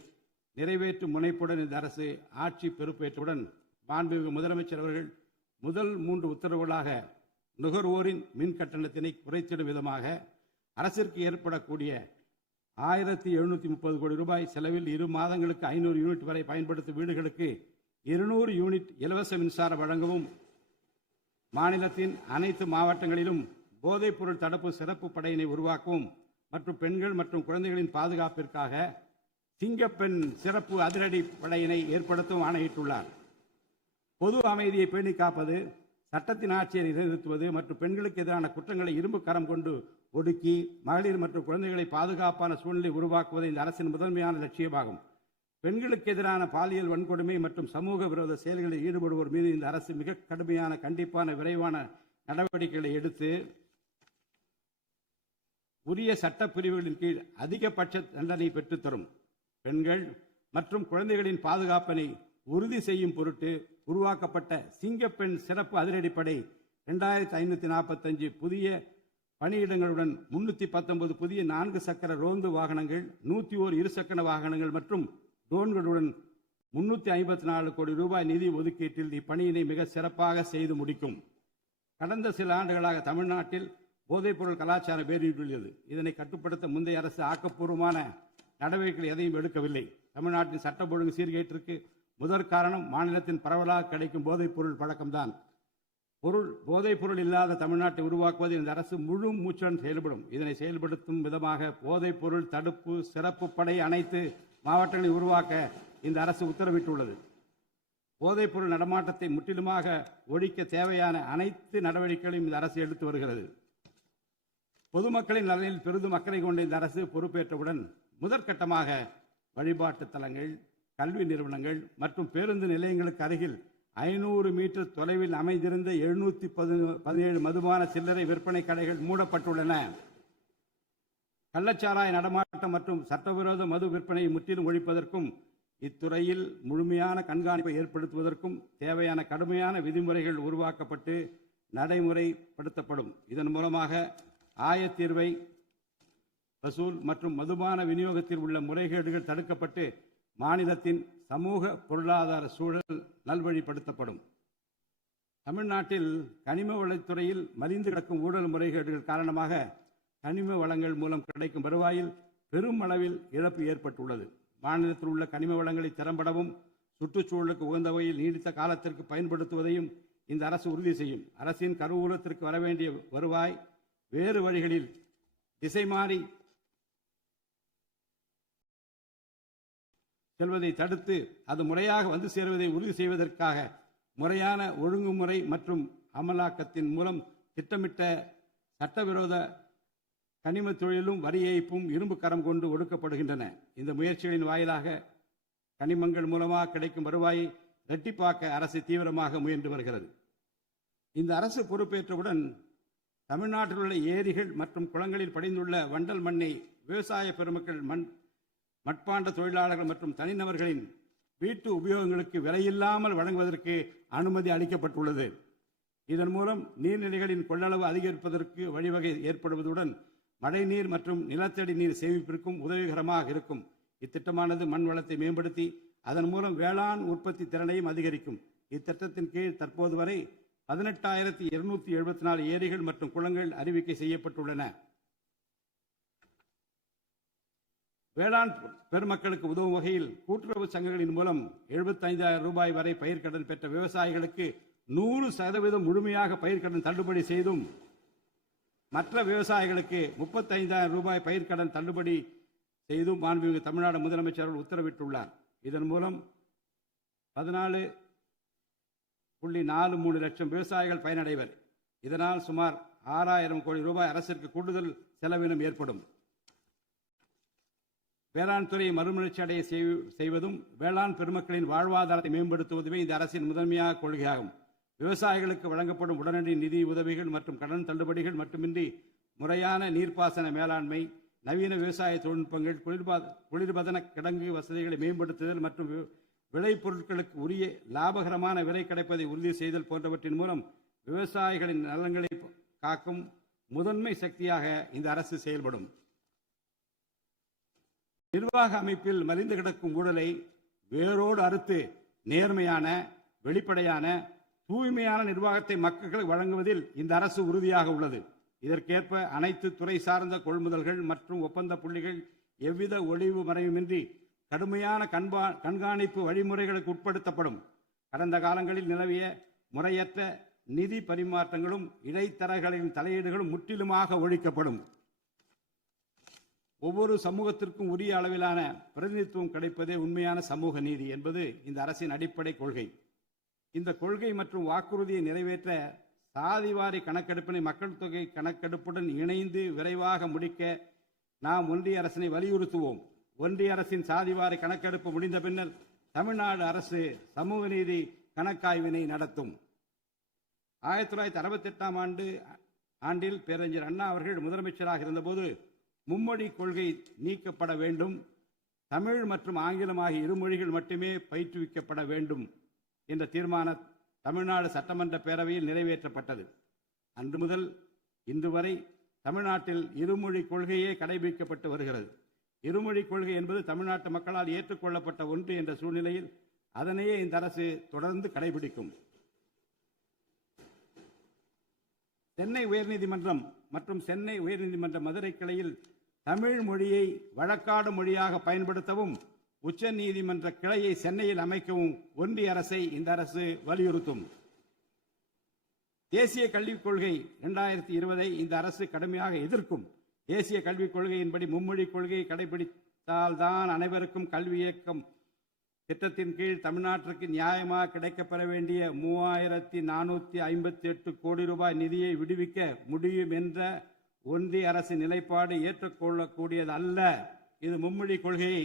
நிறைவேற்றும் முனைப்புடன் இந்த அரசு ஆட்சி பொறுப்பேற்றவுடன் மாண்புமிகு முதலமைச்சர் அவர்கள் முதல் 3 உத்தரவுகளாக நுகர்வோரின் மின் கட்டணத்தினை குறைத்திடும் விதமாக அரசிற்கு ஏற்படக்கூடிய 1730 கோடி ரூபாய் செலவில் 2 மாதங்களுக்கு 500 யூனிட் வரை பயன்படுத்தும் வீடுகளுக்கு 200 யூனிட் இலவச மின்சாரம் வழங்கவும், மாநிலத்தின் அனைத்து மாவட்டங்களிலும் போதைப்பொருள் தடுப்பு சிறப்பு படையினை உருவாக்கவும் மற்றும் பெண்கள் மற்றும் குழந்தைகளின் பாதுகாப்பிற்காக சிங்கப்பெண் சிறப்பு அதிரடி படையினை ஏற்படுத்தவும் ஆணையிட்டுள்ளார். பொது அமைதியை பேணி காப்பது, சட்டத்தின் ஆட்சியை நிலைநிறுத்துவது மற்றும் பெண்களுக்கு எதிரான குற்றங்களை இரும்பு கரம் கொண்டு ஒடுக்கி மகளிர் மற்றும் குழந்தைகளை பாதுகாப்பான சூழ்நிலை உருவாக்குவது இந்த அரசின் முதன்மையான லட்சியமாகும். பெண்களுக்கு எதிரான பாலியல் வன்கொடுமை மற்றும் சமூக விரோத செயல்களில் ஈடுபடுவோர் மீது இந்த அரசு மிக கடுமையான கண்டிப்பான விரைவான நடவடிக்கைகளை எடுத்து உரிய சட்ட பிரிவுகளின் கீழ் அதிகபட்ச தண்டனை பெற்றுத்தரும். பெண்கள் மற்றும் குழந்தைகளின் பாதுகாப்பினை உறுதி செய்யும் பொருட்டு உருவாக்கப்பட்ட சிங்கப்பெண் சிறப்பு அதிரடிப்படை 2545 புதிய பணியிடங்களுடன் 319 புதிய 4 சக்கர ரோந்து வாகனங்கள், 101 இருசக்கர வாகனங்கள் மற்றும் ட்ரோன்களுடன் 354 கோடி ரூபாய் நிதி ஒதுக்கீட்டில் இப்பணியினை மிக சிறப்பாக செய்து முடிக்கும். கடந்த சில ஆண்டுகளாக தமிழ்நாட்டில் போதைப்பொருள் கலாச்சாரம் வேரூன்றியுள்ளது. இதனை கட்டுப்படுத்த முந்தைய அரசு ஆக்கப்பூர்வமான நடவடிக்கைகள் எதையும் எடுக்கவில்லை. தமிழ்நாட்டின் சட்டம் ஒழுங்கு சீர்கேட்டிற்கு முதற் காரணம் மாநிலத்தின் பரவலாக கிடைக்கும் போதைப்பொருள் பழக்கம்தான். போதைப்பொருள் இல்லாத தமிழ்நாட்டை உருவாக்குவது இந்த அரசு முழு மூச்சுடன் செயல்படும். இதனை செயல்படுத்தும் விதமாக போதைப்பொருள் தடுப்பு சிறப்பு படை அனைத்து மாவட்டங்களை உருவாக்க இந்த அரசு உத்தரவிட்டுள்ளது. போதைப்பொருள் நடமாட்டத்தை முற்றிலுமாக ஒழிக்க தேவையான அனைத்து நடவடிக்கைகளையும் இந்த அரசு எடுத்து வருகிறது. பொதுமக்களின் நலனில் பெரிதும் அக்கறை கொண்ட இந்த அரசு பொறுப்பேற்றவுடன் முதற்கட்டமாக வழிபாட்டு தலங்கள், கல்வி நிறுவனங்கள் மற்றும் பேருந்து நிலையங்களுக்கு அருகில் 500 மீட்டர் தொலைவில் அமைந்திருந்த 717 மதுபான சில்லறை விற்பனை கடைகள் மூடப்பட்டுள்ளன. கள்ளச்சாராய நடமாட்டம் மற்றும் சட்டவிரோத மது விற்பனையை முற்றிலும் ஒழிப்பதற்கும் இத்துறையில் முழுமையான கண்காணிப்பை ஏற்படுத்துவதற்கும் தேவையான கடுமையான விதிமுறைகள் உருவாக்கப்பட்டு நடைமுறைப்படுத்தப்படும். இதன் மூலமாக ஆயத்தீர்வை வசூல் மற்றும் மதுபான விநியோகத்தில் உள்ள முறைகேடுகள் தடுக்கப்பட்டு மாநிலத்தின் சமூக பொருளாதார சூழல் நல்வழிப்படுத்தப்படும். தமிழ்நாட்டில் கனிம வளத்துறையில் மலிந்து கிடக்கும் ஊழல் முறைகேடுகள் காரணமாக கனிம வளங்கள் மூலம் கிடைக்கும் வருவாயில் பெரும் அளவில் இழப்பு ஏற்பட்டுள்ளது. மாநிலத்தில் உள்ள கனிம வளங்களை திறம்படவும் சுற்றுச்சூழலுக்கு உகந்த வகையில் நீடித்த காலத்திற்கு பயன்படுத்துவதையும் இந்த அரசு உறுதி செய்யும். அரசின் கருவூலத்திற்கு வரவேண்டிய வருவாய் வேறு வழிகளில் திசை மாறி செல்வதை தடுத்து அது முறையாக வந்து சேருவதை உறுதி செய்வதற்காக முறையான ஒழுங்குமுறை மற்றும் அமலாக்கத்தின் மூலம் திட்டமிட்ட சட்டவிரோத கனிம தொழிலும் வரி ஏய்ப்பும் இரும்பு கரம் கொண்டு ஒடுக்கப்படுகின்றன. இந்த முயற்சிகளின் வாயிலாக கனிமங்கள் மூலமாக கிடைக்கும் வருவாயை இரட்டிப்பாக்க அரசு தீவிரமாக முயன்று வருகிறது. இந்த அரசு பொறுப்பேற்றவுடன் தமிழ்நாட்டில் உள்ள ஏரிகள் மற்றும் குளங்களில் படிந்துள்ள வண்டல் மண்ணை விவசாய பெருமக்கள், மட்பாண்ட தொழிலாளர்கள் மற்றும் தனிநபர்களின் வீட்டு உபயோகங்களுக்கு விலையில்லாமல் வழங்குவதற்கு அனுமதி அளிக்கப்பட்டுள்ளது. இதன் மூலம் நீர்நிலைகளின் கொள்ளளவு அதிகரிப்பதற்கு வழிவகை ஏற்படுவதுடன் மழைநீர் மற்றும் நிலத்தடி நீர் சேமிப்பிற்கும் உதவிகரமாக இருக்கும். இத்திட்டமானது மண் வளத்தை மேம்படுத்தி அதன் மூலம் வேளாண் உற்பத்தி திறனையும் அதிகரிக்கும். இத்திட்டத்தின் கீழ் தற்போது வரை 18,274 ஏரிகள் மற்றும் குளங்கள் அறிவிக்கை செய்யப்பட்டுள்ளன. வேளாண் பெருமக்களுக்கு உதவும் வகையில் கூட்டுறவு சங்கங்களின் மூலம் 75,000 ரூபாய் வரை பயிர்க்கடன் பெற்ற விவசாயிகளுக்கு 100% முழுமையாக பயிர்க்கடன் தள்ளுபடி செய்தும், மற்ற விவசாயிகளுக்கு 35,000 ரூபாய் பயிர்க்கடன் தள்ளுபடி செய்தும் மாண்புமிகு தமிழ்நாடு முதலமைச்சர் உத்தரவிட்டுள்ளார். இதன் மூலம் 14.43 லட்சம் விவசாயிகள் பயனடைவர். இதனால் சுமார் 6,000 கோடி ரூபாய் அரசிற்கு கூடுதல் செலவினம் ஏற்படும். வேளாண் துறையை மறுமலர்ச்சி அடைய செய்வதும் வேளாண் பெருமக்களின் வாழ்வாதாரத்தை மேம்படுத்துவதுமே இந்த அரசின் முதன்மையாக கொள்கையாகும். விவசாயிகளுக்கு வழங்கப்படும் உடனடி நிதி உதவிகள் மற்றும் கடன் தள்ளுபடிகள் மட்டுமின்றி முறையான நீர்ப்பாசன மேலாண்மை, நவீன விவசாய தொழில்நுட்பங்கள், குளிர்பதன கிடங்கு வசதிகளை மேம்படுத்துதல் மற்றும் விளைபொருட்களுக்கு உரிய லாபகரமான விலை கிடைப்பதை உறுதி செய்தல் போன்றவற்றின் மூலம் விவசாயிகளின் நலன்களை காக்கும் முதன்மை சக்தியாக இந்த அரசு செயல்படும். நிர்வாக அமைப்பில் மலிந்து கிடக்கும் ஊழலை வேரோடு அறுத்து நேர்மையான, வெளிப்படையான, தூய்மையான நிர்வாகத்தை மக்களுக்கு வழங்குவதில் இந்த அரசு உறுதியாக உள்ளது. இதற்கேற்ப அனைத்து துறை சார்ந்த கொள்முதல்கள் மற்றும் ஒப்பந்த புள்ளிகள் எவ்வித ஒளிவு மறைவுமின்றி கடுமையான கண்காணிப்பு வழிமுறைகளுக்கு உட்படுத்தப்படும். கடந்த காலங்களில் நிலவிய முறையற்ற நிதி பரிமாற்றங்களும் இடைத்தரகர்களின் தலையீடுகளும் முற்றிலுமாக ஒழிக்கப்படும். ஒவ்வொரு சமூகத்திற்கும் உரிய அளவிலான பிரதிநிதித்துவம் கிடைப்பதே உண்மையான சமூக நீதி என்பது இந்த அரசின் அடிப்படை கொள்கை. இந்த கொள்கை மற்றும் வாக்குறுதியை நிறைவேற்ற சாதிவாரி கணக்கெடுப்பினை மக்கள் தொகை கணக்கெடுப்புடன் இணைந்து விரைவாக முடிக்க நாம் ஒன்றிய அரசினை வலியுறுத்துவோம். ஒன்றிய அரசின் சாதிவாரி கணக்கெடுப்பு முடிந்த பின்னர் தமிழ்நாடு அரசு சமூக நீதி கணக்காய்வினை நடத்தும். 1968 ஆண்டில் பேரறிஞர் அண்ணா அவர்கள் முதலமைச்சராக இருந்தபோது மும்மொழி கொள்கை நீக்கப்பட வேண்டும், தமிழ் மற்றும் ஆங்கிலம் ஆகிய இருமொழிகள் மட்டுமே பயிற்றுவிக்கப்பட வேண்டும் என்ற தீர்மானம் தமிழ்நாடு சட்டமன்ற பேரவையில் நிறைவேற்றப்பட்டது. அன்று முதல் இன்று வரை தமிழ்நாட்டில் இருமொழி கொள்கையே கடைபிடிக்கப்பட்டு வருகிறது. இருமொழி கொள்கை என்பது தமிழ்நாட்டு மக்களால் ஏற்றுக்கொள்ளப்பட்ட ஒன்று என்ற சூழ்நிலையில் அதனையே இந்த அரசு தொடர்ந்து கடைபிடிக்கும். சென்னை உயர்நீதிமன்றம் மற்றும் சென்னை உயர்நீதிமன்ற மதுரை கிளையில் தமிழ் மொழியை வழக்காடு மொழியாக பயன்படுத்தவும் உச்ச நீதிமன்ற கிளையை சென்னையில் அமைக்கவும் ஒன்றிய அரசை இந்த அரசு வலியுறுத்தும். தேசிய கல்விக் கொள்கை 2020 இந்த அரசு கடுமையாக எதிர்க்கும். தேசிய கல்விக் கொள்கையின்படி மும்மொழி கொள்கையை கடைபிடித்தால்தான் அனைவருக்கும் கல்வி இயக்கம் திட்டத்தின் கீழ் தமிழ்நாட்டிற்கு நியாயமாக கிடைக்கப்பெற வேண்டிய 3458 கோடி ரூபாய் நிதியை விடுவிக்க முடியும் என்ற ஒன்றிய அரசின் நிலைப்பாடு ஏற்றுக்கொள்ளக்கூடியது அல்ல. இது மும்மொழி கொள்கையை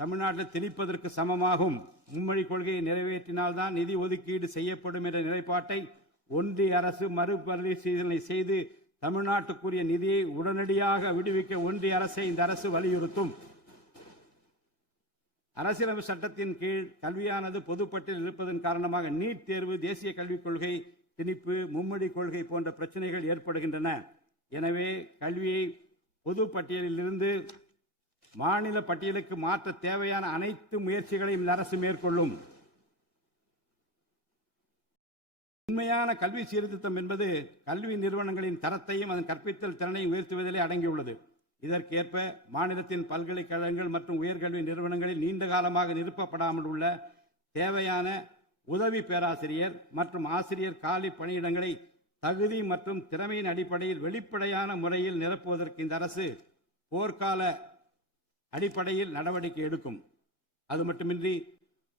தமிழ்நாட்டில் திணிப்பதற்கு சமமாகும். மும்மொழி கொள்கையை நிறைவேற்றினால்தான் நிதி ஒதுக்கீடு செய்யப்படும் என்ற நிலைப்பாட்டை ஒன்றிய அரசு மறுபரிசீலனை செய்து தமிழ்நாட்டுக்குரிய நிதியை உடனடியாக விடுவிக்க ஒன்றிய அரசை இந்த அரசு வலியுறுத்தும். அரசியலமைப்பு சட்டத்தின் கீழ் கல்வியானது பொதுப்பட்டியலில் இருப்பதன் காரணமாக நீட் தேர்வு, தேசிய கல்விக் கொள்கை திணிப்பு, மும்மொழி கொள்கை போன்ற பிரச்சனைகள் ஏற்படுகின்றன. எனவே கல்வியை பொது பட்டியலில் இருந்து மாநில பட்டியலுக்கு மாற்ற தேவையான அனைத்து முயற்சிகளையும் இந்த அரசு மேற்கொள்ளும். உண்மையான கல்வி சீர்திருத்தம் என்பது கல்வி நிறுவனங்களின் தரத்தையும் அதன் கற்பித்தல் திறனையும் உயர்த்துவதிலே அடங்கியுள்ளது. இதற்கேற்ப மாநிலத்தின் பல்கலைக்கழகங்கள் மற்றும் உயர்கல்வி நிறுவனங்களில் நீண்ட காலமாக நிரப்பப்படாமல் உள்ள தேவையான உதவி பேராசிரியர் மற்றும் ஆசிரியர் காலி பணியிடங்களை தகுதி மற்றும் திறமையின் அடிப்படையில் வெளிப்படையான முறையில் நிரப்புவதற்கு இந்த அரசு போர்க்கால அடிப்படையில் நடவடிக்கை எடுக்கும். அது மட்டுமின்றி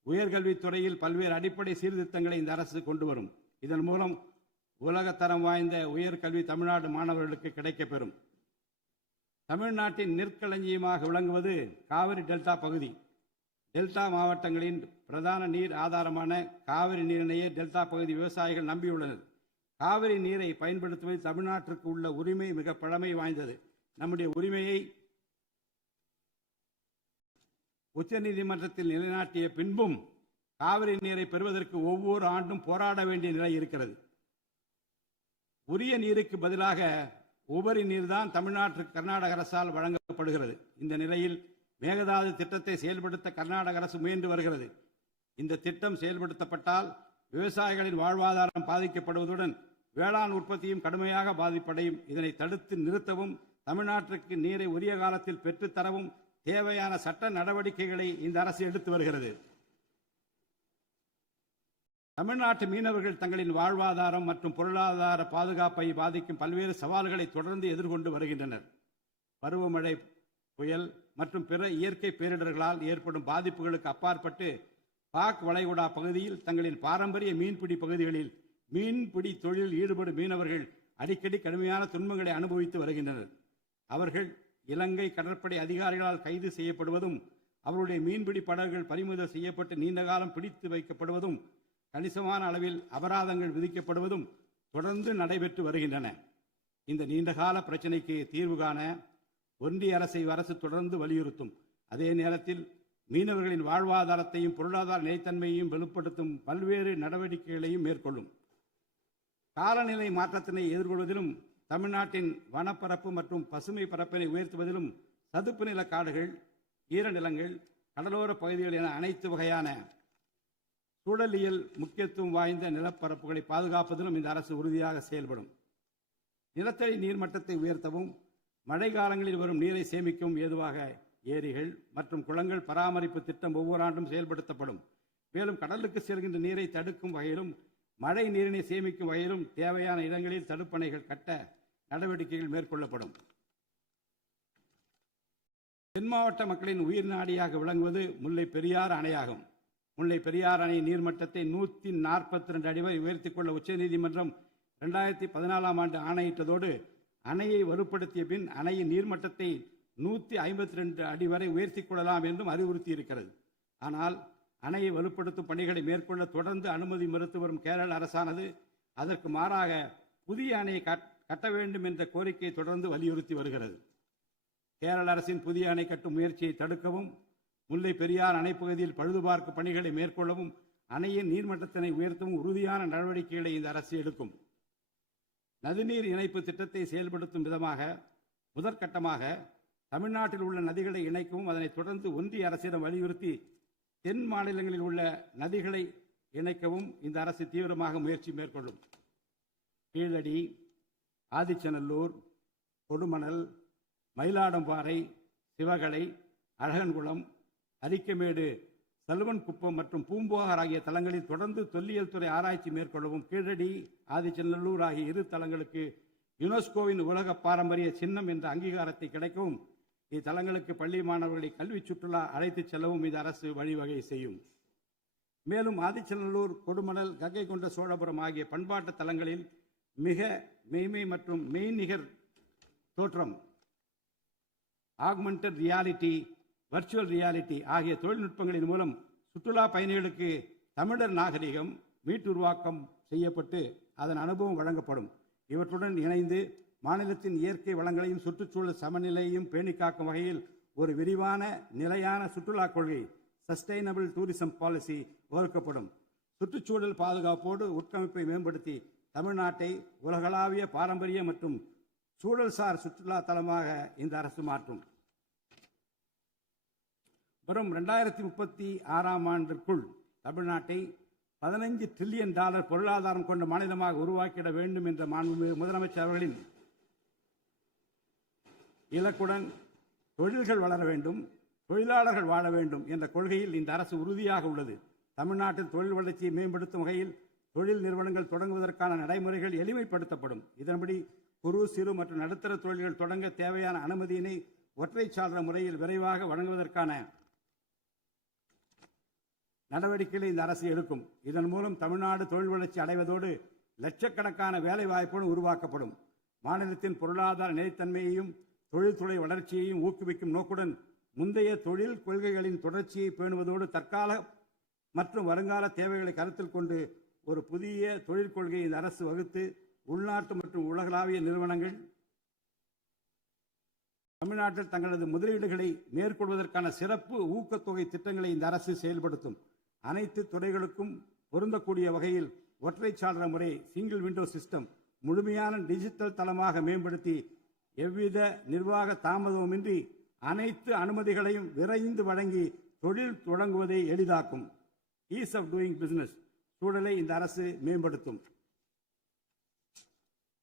உயர்கல்வித்துறையில் பல்வேறு அடிப்படை சீர்திருத்தங்களை இந்த அரசு கொண்டு வரும். இதன் மூலம் உலகத்தரம் வாய்ந்த உயர்கல்வி தமிழ்நாடு மாணவர்களுக்கு கிடைக்கப்பெறும். தமிழ்நாட்டின் நெற்களஞ்சியமாக விளங்குவது காவிரி டெல்டா பகுதி. டெல்டா மாவட்டங்களின் பிரதான நீர் ஆதாரமான காவிரி நீரினையே டெல்டா பகுதி விவசாயிகள் நம்பியுள்ளனர். காவிரி நீரை பயன்படுத்துவதில் தமிழ்நாட்டிற்கு உள்ள உரிமை மிக பழமை வாய்ந்தது. நம்முடைய உரிமையை உச்சநீதிமன்றத்தில் நிலைநாட்டிய பின்பும் காவிரி நீரை பெறுவதற்கு ஒவ்வொரு ஆண்டும் போராட வேண்டிய நிலை இருக்கிறது. உரிய நீருக்கு பதிலாக உபரி நீர்தான் தமிழ்நாட்டிற்கு கர்நாடக அரசால் வழங்கப்படுகிறது. இந்த நிலையில் மேகதாது திட்டத்தை செயல்படுத்த கர்நாடக அரசு முயன்று வருகிறது. இந்த திட்டம் செயல்படுத்தப்பட்டால் விவசாயிகளின் வாழ்வாதாரம் பாதிக்கப்படுவதுடன் வேளாண் உற்பத்தியும் கடுமையாக பாதிப்படையும். இதனை தடுத்து நிறுத்தவும் தமிழ்நாட்டிற்கு நீரை உரிய காலத்தில் பெற்றுத்தரவும் தேவையான சட்ட நடவடிக்கைகளை இந்த அரசு எடுத்து வருகிறது. தமிழ்நாட்டு மீனவர்கள் தங்களின் வாழ்வாதாரம் மற்றும் பொருளாதார பாதுகாப்பை பாதிக்கும் பல்வேறு சவால்களை தொடர்ந்து எதிர்கொண்டு வருகின்றனர். பருவமழை, புயல் மற்றும் பிற இயற்கை பேரிடர்களால் ஏற்படும் பாதிப்புகளுக்கு அப்பாற்பட்டு பாக் வளைகுடா பகுதியில் தங்களின் பாரம்பரிய மீன்பிடி பகுதிகளில் மீன்பிடி தொழிலில் ஈடுபடும் மீனவர்கள் அடிக்கடி கடுமையான துன்பங்களை அனுபவித்து வருகின்றனர். அவர்கள் இலங்கை கடற்படை அதிகாரிகளால் கைது செய்யப்படுவதும் அவருடைய மீன்பிடி படகுகள் பறிமுதல் செய்யப்பட்டு நீண்ட காலம் பிடித்து வைக்கப்படுவதும் கணிசமான அளவில் அபராதங்கள் விதிக்கப்படுவதும் தொடர்ந்து நடைபெற்று வருகின்றன. இந்த நீண்டகால பிரச்சினைக்கு தீர்வு காண ஒன்றிய அரசு தொடர்ந்து வலியுறுத்தும். அதே நேரத்தில் மீனவர்களின் வாழ்வாதாரத்தையும் பொருளாதார நிலைத்தன்மையையும் வலுப்படுத்தும் பல்வேறு நடவடிக்கைகளையும் மேற்கொள்ளும். காலநிலை மாற்றத்தினை எதிர்கொள்வதிலும் தமிழ்நாட்டின் வனப்பரப்பு மற்றும் பசுமை பரப்பினை உயர்த்துவதிலும் சதுப்பு நில காடுகள், ஈரநிலங்கள், கடலோர பகுதிகள் என அனைத்து வகையான சூழலியல் முக்கியத்துவம் வாய்ந்த நிலப்பரப்புகளை பாதுகாப்பதிலும் இந்த அரசு உறுதியாக செயல்படும். நிலத்தடி நீர்மட்டத்தை உயர்த்தவும் மழை காலங்களில் வரும் நீரை சேமிக்கவும் ஏதுவாக ஏரிகள் மற்றும் குளங்கள் பராமரிப்பு திட்டம் ஒவ்வொரு ஆண்டும் செயல்படுத்தப்படும். மேலும் கடலுக்கு செல்கின்ற நீரை தடுக்கும் வகையிலும் மழை நீரினை சேமிக்கும் வகையிலும் தேவையான இடங்களில் தடுப்பணைகள் கட்ட நடவடிக்கைகள் மேற்கொள்ளப்படும். தென் மாவட்ட மக்களின் உயிர் நாடியாக விளங்குவது முல்லை பெரியாறு அணையாகும். முல்லை பெரியாறு அணை நீர்மட்டத்தை 142 அடி வரை உயர்த்திக் கொள்ள உச்சநீதிமன்றம் 2014 ஆண்டு ஆணையிட்டதோடு அணையை வலுப்படுத்திய பின் அணையின் நீர்மட்டத்தை 152 அடி வரை உயர்த்திக் கொள்ளலாம் என்றும் அறிவுறுத்தி இருக்கிறது. ஆனால் அணையை வலுப்படுத்தும் பணிகளை மேற்கொள்ள தொடர்ந்து அனுமதி மறுத்து வரும் கேரள அரசானது அதற்கு மாறாக புதிய அணையை கட்ட வேண்டும் என்ற கோரிக்கையை தொடர்ந்து வலியுறுத்தி வருகிறது. கேரள அரசின் புதிய அணை கட்டும் முயற்சியை தடுக்கவும், முல்லை பெரியார் அணைப்பகுதியில் பழுதுபார்க்கும் பணிகளை மேற்கொள்ளவும், அணையின் நீர்மட்டத்தினை உயர்த்தவும் உறுதியான நடவடிக்கைகளை இந்த அரசு எடுக்கும். நதிநீர் இணைப்பு திட்டத்தை செயல்படுத்தும் விதமாக முதற்கட்டமாக தமிழ்நாட்டில் உள்ள நதிகளை இணைக்கவும், அதனைத் தொடர்ந்து ஒன்றிய அரசிடம் வலியுறுத்தி தென் மாநிலங்களில் உள்ள நதிகளை இணைக்கவும் இந்த அரசு தீவிரமாக முயற்சி மேற்கொள்ளும். கீழடி, ஆதிச்சநல்லூர், கொடுமணல், மயிலாடும்பாறை, சிவகலை, அழகன்குளம், அரிக்கமேடு, சல்வன்குப்பம் மற்றும் பூம்புகார் ஆகிய தலங்களில் தொடர்ந்து தொல்லியல் துறை ஆராய்ச்சி மேற்கொள்ளவும், கீழடி, ஆதிச்சநல்லூர் ஆகிய இரு தலங்களுக்கு யுனெஸ்கோவின் உலக பாரம்பரிய சின்னம் என்ற அங்கீகாரத்தை கிடைக்கவும், இத்தலங்களுக்கு பள்ளி மாணவர்களை கல்வி சுற்றுலா அழைத்துச் செல்லவும் இந்த அரசு வழிவகை செய்யும். மேலும் ஆதிச்சநல்லூர், கொடுமணல், கங்கை கொண்ட சோழபுரம் ஆகிய பண்பாட்டு தலங்களில் மிக மெய்மை மற்றும் மெய்நிகர் தோற்றம், ஆக்மெண்டட் ரியாலிட்டி, வர்ச்சுவல் ரியாலிட்டி ஆகிய தொழில்நுட்பங்களின் மூலம் சுற்றுலா பயணிகளுக்கு தமிழர் நாகரிகம் மீட்டுருவாக்கம் செய்யப்பட்டு அதன் அனுபவம் வழங்கப்படும். இவற்றுடன் இணைந்து மாநிலத்தின் இயற்கை வளங்களையும் சுற்றுச்சூழல் சமநிலையையும் பேணி காக்கும் வகையில் ஒரு விரிவான நிலையான சுற்றுலா கொள்கை, சஸ்டைனபிள் டூரிசம் பாலிசி வகுக்கப்படும். சுற்றுச்சூழல் பாதுகாப்போடு உட்கமைப்பை மேம்படுத்தி தமிழ்நாட்டை உலகளாவிய பாரம்பரிய மற்றும் சூழல்சார் சுற்றுலா தலமாக இந்த அரசு மாற்றும். வரும் 2036ஆம் ஆண்டிற்குள் தமிழ்நாட்டை $15 டிரில்லியன் பொருளாதாரம் கொண்ட மாநிலமாக உருவாக்கிட வேண்டும் என்ற முதலமைச்சர் அவர்களின் இலக்குடன் தொழில்கள் வளர வேண்டும், தொழிலாளர்கள் வாழ வேண்டும் என்ற கொள்கையில் இந்த அரசு உறுதியாக உள்ளது. தமிழ்நாட்டில் தொழில் வளர்ச்சியை மேம்படுத்தும் வகையில் தொழில் நிறுவனங்கள் தொடங்குவதற்கான நடைமுறைகள் எளிமைப்படுத்தப்படும். இதன்படி குறு, சிறு மற்றும் நடுத்தர தொழில்கள் தொடங்க தேவையான அனுமதியினை ஒற்றைச்சாளர முறையில் விரைவாக வழங்குவதற்கான நடவடிக்கைகளை இந்த அரசு எடுக்கும். இதன் மூலம் தமிழ்நாடு தொழில் வளர்ச்சி அடைவதோடு லட்சக்கணக்கான வேலை வாய்ப்புகள் உருவாக்கப்படும். மாநிலத்தின் பொருளாதார நிலைத்தன்மையையும் தொழில்துறை வளர்ச்சியையும் ஊக்குவிக்கும் நோக்குடன் முந்தைய தொழில் கொள்கைகளின் தொடர்ச்சியை பேணுவதோடு தற்கால மற்றும் வருங்கால தேவைகளை கருத்தில் கொண்டு ஒரு புதிய தொழில் கொள்கையை இந்த அரசு வகுத்து உள்நாட்டு மற்றும் உலகளாவிய நிறுவனங்கள் தமிழ்நாட்டில் தங்களது முதலீடுகளை மேற்கொள்வதற்கான சிறப்பு ஊக்கத்தொகை திட்டங்களை இந்த அரசு செயல்படுத்தும். அனைத்து துறைகளுக்கும் பொருந்தக்கூடிய வகையில் ஒற்றைச்சாளர முறை, சிங்கிள் விண்டோ சிஸ்டம் முழுமையான டிஜிட்டல் தளமாக மேம்படுத்தி எவ்வித நிர்வாக தாமதமுமின்றி அனைத்து அனுமதிகளையும் விரைந்து வழங்கி தொழில் தொடங்குவதை எளிதாக்கும். ஈஸ் ஆஃப் டூயிங் பிசினஸ் சூழலை இந்த அரசு மேம்படுத்தும்.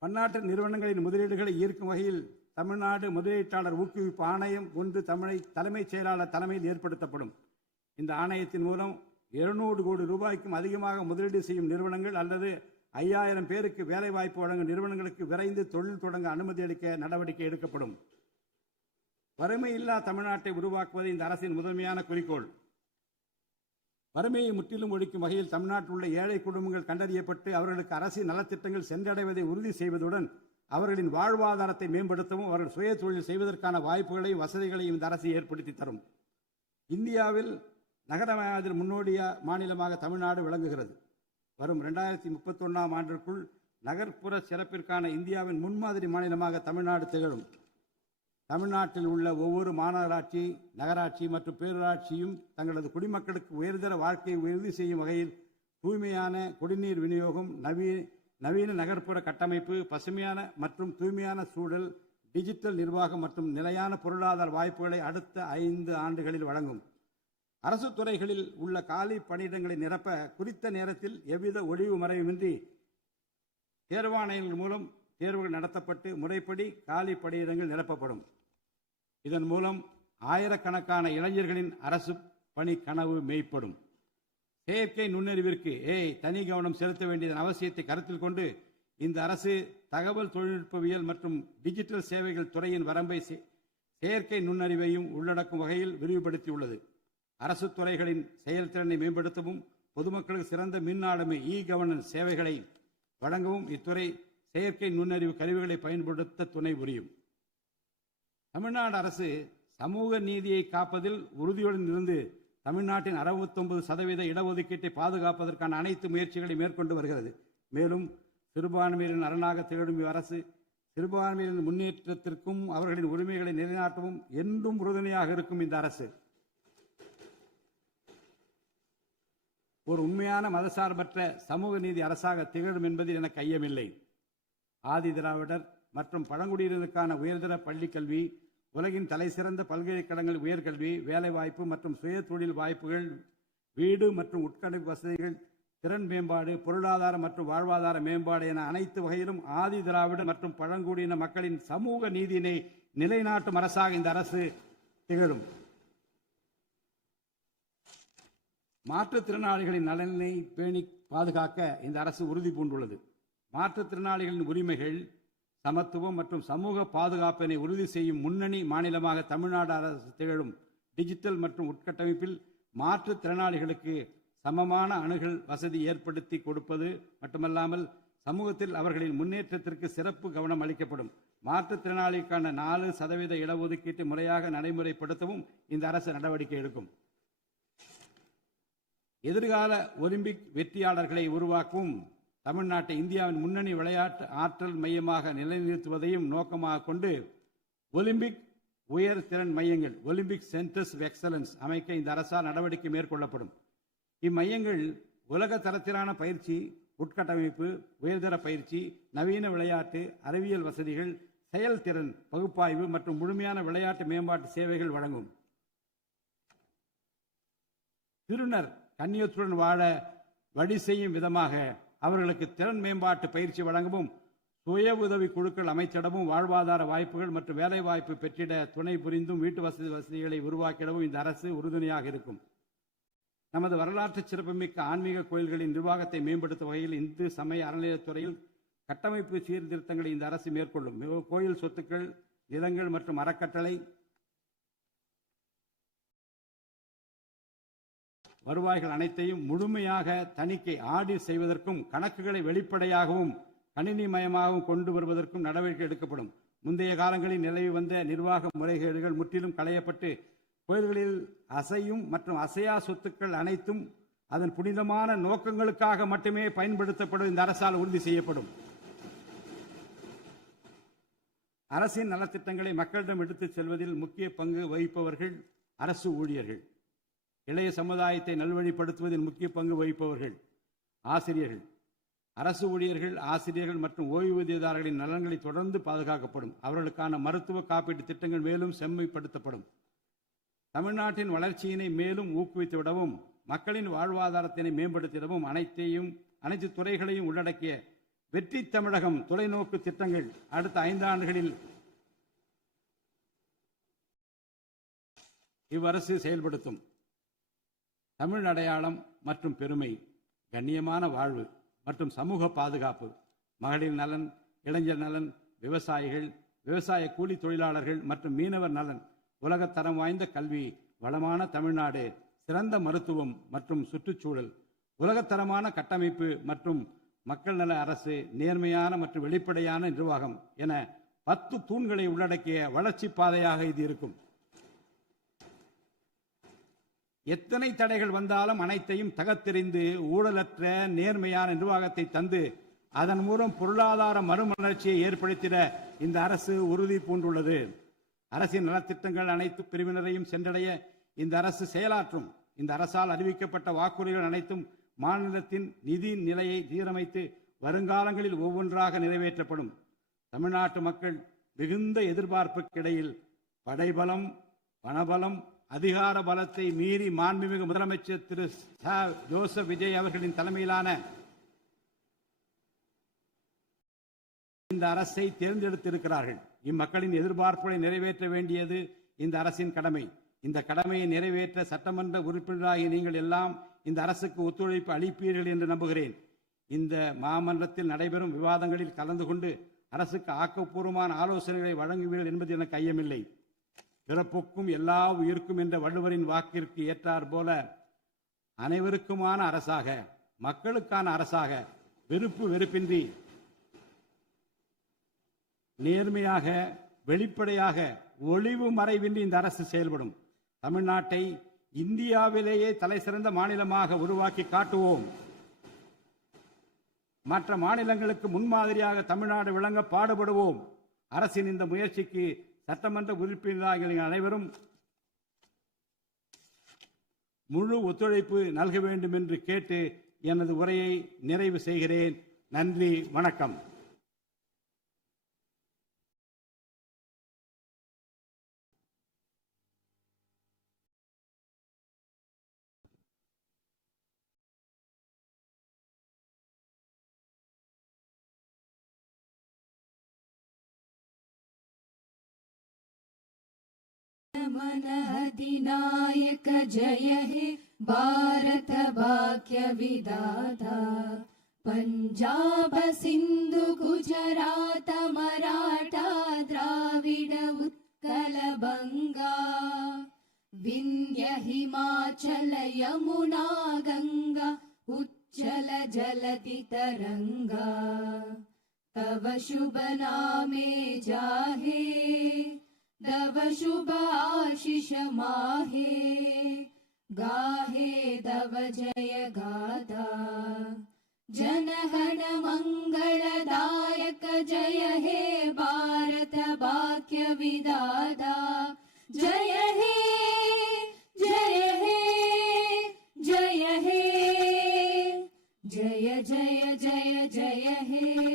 பன்னாட்டு நிறுவனங்களின் முதலீடுகளை ஈர்க்கும் வகையில் தமிழ்நாடு முதலீட்டாளர் ஊக்குவிப்பு ஆணையம் ஒன்று தலைமைச் செயலாளர் தலைமையில் ஏற்படுத்தப்படும். இந்த ஆணையத்தின் மூலம் 200 கோடி ரூபாய்க்கும் அதிகமாக முதலீடு செய்யும் நிறுவனங்கள் அல்லது 5000 பேருக்கு வேலைவாய்ப்பு வழங்கும் நிறுவனங்களுக்கு விரைந்து தொழில் தொடங்க அனுமதி அளிக்க நடவடிக்கை எடுக்கப்படும். வறுமையில்லா தமிழ்நாட்டை உருவாக்குவது இந்த அரசின் முதன்மையான குறிக்கோள். வறுமையை முற்றிலும் ஒழிக்கும் வகையில் தமிழ்நாட்டில் உள்ள ஏழை குடும்பங்கள் கண்டறியப்பட்டு அவர்களுக்கு அரசின் நலத்திட்டங்கள் சென்றடைவதை உறுதி செய்வதுடன் அவர்களின் வாழ்வாதாரத்தை மேம்படுத்தவும் அவர்கள் சுய தொழில் செய்வதற்கான வாய்ப்புகளையும் வசதிகளையும் இந்த அரசு ஏற்படுத்தி தரும். இந்தியாவில் நகரமயமாதல் முன்னோடிய மாநிலமாக தமிழ்நாடு விளங்குகிறது. வரும் 2031ஆம் ஆண்டிற்குள் நகர்ப்புற சிறப்பிற்கான இந்தியாவின் முன்மாதிரி மாநிலமாக தமிழ்நாடு திகழும். தமிழ்நாட்டில் உள்ள ஒவ்வொரு மாநகராட்சி, நகராட்சி மற்றும் பேரூராட்சியும் தங்களது குடிமக்களுக்கு உயர்தர வாழ்க்கையை உறுதி செய்யும் வகையில் தூய்மையான குடிநீர் விநியோகம், நவீன நகர்ப்புற கட்டமைப்பு, பசுமையான மற்றும் தூய்மையான சூழல், டிஜிட்டல் நிர்வாகம் மற்றும் நிலையான பொருளாதார வாய்ப்புகளை அடுத்த 5 ஆண்டுகளில் வழங்கும். அரசு துறைகளில் உள்ள காலி பணியிடங்களை நிரப்ப குறித்த நேரத்தில் எவ்வித ஒளிவு மறைவுமின்றி தேர்வாணையங்கள் மூலம் தேர்வுகள் நடத்தப்பட்டு முறைப்படி காலி பணியிடங்கள் நிரப்பப்படும். இதன் மூலம் ஆயிரக்கணக்கான இளைஞர்களின் அரசு பணி கனவு மெய்ப்படும். செயற்கை நுண்ணறிவிற்கு தனி கவனம் செலுத்த வேண்டியதன் அவசியத்தை கருத்தில் கொண்டு இந்த அரசு தகவல் தொழில்நுட்பவியல் மற்றும் டிஜிட்டல் சேவைகள் துறையின் வரம்பை செயற்கை நுண்ணறிவையும் உள்ளடக்கும் வகையில் விரிவுபடுத்தியுள்ளது. அரசு துறைகளின் செயல்திறனை மேம்படுத்தவும் பொதுமக்களுக்கு சிறந்த மின் ஆளுமை கவர்னன்ஸ் சேவைகளை வழங்கவும் இத்துறை செயற்கை நுண்ணறிவு கருவிகளை பயன்படுத்த துணை புரியும். தமிழ்நாடு அரசு சமூக நீதியை காப்பதில் உறுதியுடன் இருந்து தமிழ்நாட்டின் 69% இடஒதுக்கீட்டை பாதுகாப்பதற்கான அனைத்து முயற்சிகளை மேற்கொண்டு வருகிறது. மேலும் சிறுபான்மையினரின் அரணாக திகழும் அரசு சிறுபான்மையினரின் முன்னேற்றத்திற்கும் அவர்களின் உரிமைகளை நிலைநாட்டவும் என்றும் உறுதுணையாக இருக்கும் இந்த அரசு ஒரு உண்மையான மதசார்பற்ற சமூக நீதி அரசாக திகழும் என்பதில் எனக்கு ஐயமில்லை. ஆதி திராவிடர் மற்றும் பழங்குடியினருக்கான உயர்தர பள்ளிக்கல்வி, உலகின் தலைசிறந்த பல்கலைக்கழகங்கள் உயர்கல்வி, வேலைவாய்ப்பு மற்றும் சுய தொழில் வாய்ப்புகள், வீடு மற்றும் உட்கட்டமைப்பு வசதிகள், திறன் மேம்பாடு, பொருளாதார மற்றும் வாழ்வாதார மேம்பாடு என அனைத்து வகையிலும் ஆதி திராவிடர் மற்றும் பழங்குடியின மக்களின் சமூக நீதியினை நிலைநாட்டும் அரசாக இந்த அரசு திகழும். மாற்றுத்திறனாளிகளின் நலனை பேணி பாதுகாக்க இந்த அரசு உறுதி பூண்டுள்ளது. மாற்றுத்திறனாளிகளின் உரிமைகள், சமத்துவம் மற்றும் சமூக பாதுகாப்பினை உறுதி செய்யும் முன்னணி மாநிலமாக தமிழ்நாடு அரசு திகழும். டிஜிட்டல் மற்றும் உட்கட்டமைப்பில் மாற்றுத்திறனாளிகளுக்கு சமமான அணுகல் வசதி ஏற்படுத்தி கொடுப்பது மட்டுமல்லாமல் சமூகத்தில் அவர்களின் முன்னேற்றத்திற்கு சிறப்பு கவனம் அளிக்கப்படும். மாற்றுத்திறனாளிக்கான 4% இடஒதுக்கீட்டை முறையாக நடைமுறைப்படுத்தவும் இந்த அரசு நடவடிக்கை எடுக்கும். எதிர்கால ஒலிம்பிக் வெற்றியாளர்களை உருவாக்கவும் தமிழ்நாட்டை இந்தியாவின் முன்னணி விளையாட்டு ஆற்றல் மையமாக நிலைநிறுத்துவதையும் நோக்கமாக கொண்டு ஒலிம்பிக் உயர் திறன் மையங்கள் ஒலிம்பிக் சென்டர்ஸ் ஆஃப் எக்ஸலன்ஸ் அமைக்க இந்த அரசால் நடவடிக்கை மேற்கொள்ளப்படும். இம்மையங்கள் உலக தரத்திலான பயிற்சி, உட்கட்டமைப்பு, உயர்தர பயிற்சி, நவீன விளையாட்டு, அறிவியல் வசதிகள், செயல்திறன் பகுப்பாய்வு மற்றும் முழுமையான விளையாட்டு மேம்பாட்டு சேவைகள் வழங்கும். திருநர் கண்ணியத்துடன் வாழ வழி செய்யும் விதமாக அவர்களுக்கு திறன் மேம்பாட்டு பயிற்சி வழங்கவும், சுய உதவி குழுக்கள் அமைச்சிடவும், வாழ்வாதார வாய்ப்புகள் மற்றும் வேலை வாய்ப்பு பெற்றிட துணை புரிந்தும் வீட்டு வசதிகளை உருவாக்கிடவும் இந்த அரசு உறுதுணையாக இருக்கும். நமது வரலாற்று சிறப்புமிக்க ஆன்மீக கோயில்களின் நிர்வாகத்தை மேம்படுத்தும் வகையில் இந்து சமய அறநிலையத்துறையில் கட்டமைப்பு சீர்திருத்தங்களை இந்த அரசு மேற்கொள்ளும். கோயில் சொத்துக்கள், நிலங்கள் மற்றும் அறக்கட்டளை வருவாய்கள் அனைத்தையும் முழுமையாக தணிக்கை ஆடிட் செய்வதற்கும் கணக்குகளை வெளிப்படையாகவும் கணினிமயமாகவும் கொண்டு வருவதற்கும் நடவடிக்கை எடுக்கப்படும். முந்தைய காலங்களில் நிலவி வந்த நிர்வாக முறைகேடுகள் முற்றிலும் களையப்பட்டு கோயில்களில் அசையும் மற்றும் அசையா சொத்துக்கள் அனைத்தும் அதன் புனிதமான நோக்கங்களுக்காக மட்டுமே பயன்படுத்தப்படும் இந்த அரசால் உறுதி செய்யப்படும். அரசின் நலத்திட்டங்களை மக்களிடம் எடுத்துச் செல்வதில் முக்கிய பங்கு வகிப்பவர்கள் அரசு ஊழியர்கள். இளைய சமுதாயத்தை நல்வழிப்படுத்துவதில் முக்கிய பங்கு வகிப்பவர்கள் ஆசிரியர்கள். அரசு ஊழியர்கள், ஆசிரியர்கள் மற்றும் ஓய்வூதியதாரர்களின் நலன்களை தொடர்ந்து பாதுகாக்கப்படும். அவர்களுக்கான மருத்துவ காப்பீட்டு திட்டங்கள் மேலும் செம்மைப்படுத்தப்படும். தமிழ்நாட்டின் வளர்ச்சியினை மேலும் ஊக்குவித்துவிடவும், மக்களின் வாழ்வாதாரத்தினை மேம்படுத்திடவும் அனைத்து துறைகளையும் உள்ளடக்கிய வெற்றி தமிழகம் தொலைநோக்கு திட்டங்கள் அடுத்த 5 ஆண்டுகளில் இவ்வரசு செயல்படுத்தும். தமிழ் அடையாளம் மற்றும் பெருமை, கண்ணியமான வாழ்வு மற்றும் சமூக பாதுகாப்பு, மகளிர் நலன், இளைஞர் நலன், விவசாயிகள், விவசாய கூலி தொழிலாளர்கள் மற்றும் மீனவர் நலன், உலகத்தரம் வாய்ந்த கல்வி, வளமான தமிழ்நாடு, சிறந்த மருத்துவம் மற்றும் சுற்றுச்சூழல், உலகத்தரமான கட்டமைப்பு மற்றும் மக்கள் நல அரசு, நேர்மையான மற்றும் வெளிப்படையான நிர்வாகம் என 10 தூண்களை உள்ளடக்கிய வளர்ச்சி பாதையாக இது இருக்கும். எத்தனை தடைகள் வந்தாலும் அனைத்தையும் தகர்த்தெறிந்து ஊழலற்ற நேர்மையான நிர்வாகத்தை தந்து அதன் மூலம் பொருளாதார மறுமலர்ச்சியை ஏற்படுத்திட இந்த அரசு உறுதி பூண்டுள்ளது. அரசின் நலத்திட்டங்கள் அனைத்து பிரிவினரையும் சென்றடைய இந்த அரசு செயலாற்றும். இந்த அரசால் அறிவிக்கப்பட்ட வாக்குறுதிகள் அனைத்தும் மாநிலத்தின் நிதி நிலையை சீரமைத்து வருங்காலங்களில் ஒவ்வொன்றாக நிறைவேற்றப்படும். தமிழ்நாட்டு மக்கள் மிகுந்த எதிர்பார்ப்புக்கிடையில் படைபலம், பணபலம், அதிகார பலத்தை மீறி மாண்புமிகு முதலமைச்சர் திரு ஜோசப் விஜய் அவர்களின் தலைமையிலான இந்த அரசை தேர்ந்தெடுத்திருக்கிறார்கள். இம்மக்களின் எதிர்பார்ப்புகளை நிறைவேற்ற வேண்டியது இந்த அரசின் கடமை. இந்த கடமையை நிறைவேற்ற சட்டமன்ற உறுப்பினராகிய நீங்கள் எல்லாம் இந்த அரசுக்கு ஒத்துழைப்பு அளிப்பீர்கள் என்று நம்புகிறேன். இந்த மாமன்றத்தில் நடைபெறும் விவாதங்களில் கலந்து கொண்டு அரசுக்கு ஆக்கப்பூர்வமான ஆலோசனைகளை வழங்குவீர்கள் என்பது எனக்கு ஐயமில்லை. பிறப்புக்கும் எல்லா உயிருக்கும் என்ற வள்ளுவரின் வாக்கிற்கு ஏற்றார் போல அனைவருக்குமான அரசாக, மக்களுக்கான அரசாக, வெறுப்பின்றி நேர்மையாக, வெளிப்படையாக, ஒளிவு மறைவின்றி இந்த அரசு செயல்படும். தமிழ்நாட்டை இந்தியாவிலேயே தலைசிறந்த மாநிலமாக உருவாக்கி காட்டுவோம். மற்ற மாநிலங்களுக்கு முன்மாதிரியாக தமிழ்நாடு விளங்க பாடுபடுவோம். அரசின் இந்த முயற்சிக்கு சட்டமன்ற உறுப்பினர்கள் அனைவரும் முழு ஒத்துழைப்பு நல்க வேண்டும் என்று கேட்டு எனது உரையை நிறைவு செய்கிறேன். நன்றி, வணக்கம். मन अधिनायक जय हे भारत भाग्य विधाता पंजाब सिंधु गुजरात मराठा द्राविड उत्कल बंगा विंध्य हिमाचल यमुना गंगा उच्चल जलति तरंगा तव शुभ नामे जाहे तव शुभ आशीष माहे गाहे तव जय गाथा जनगण मंगलदायक जय हे भारत भाग्य विधाता जय हे जय हे जय हे जय जय जय जय हे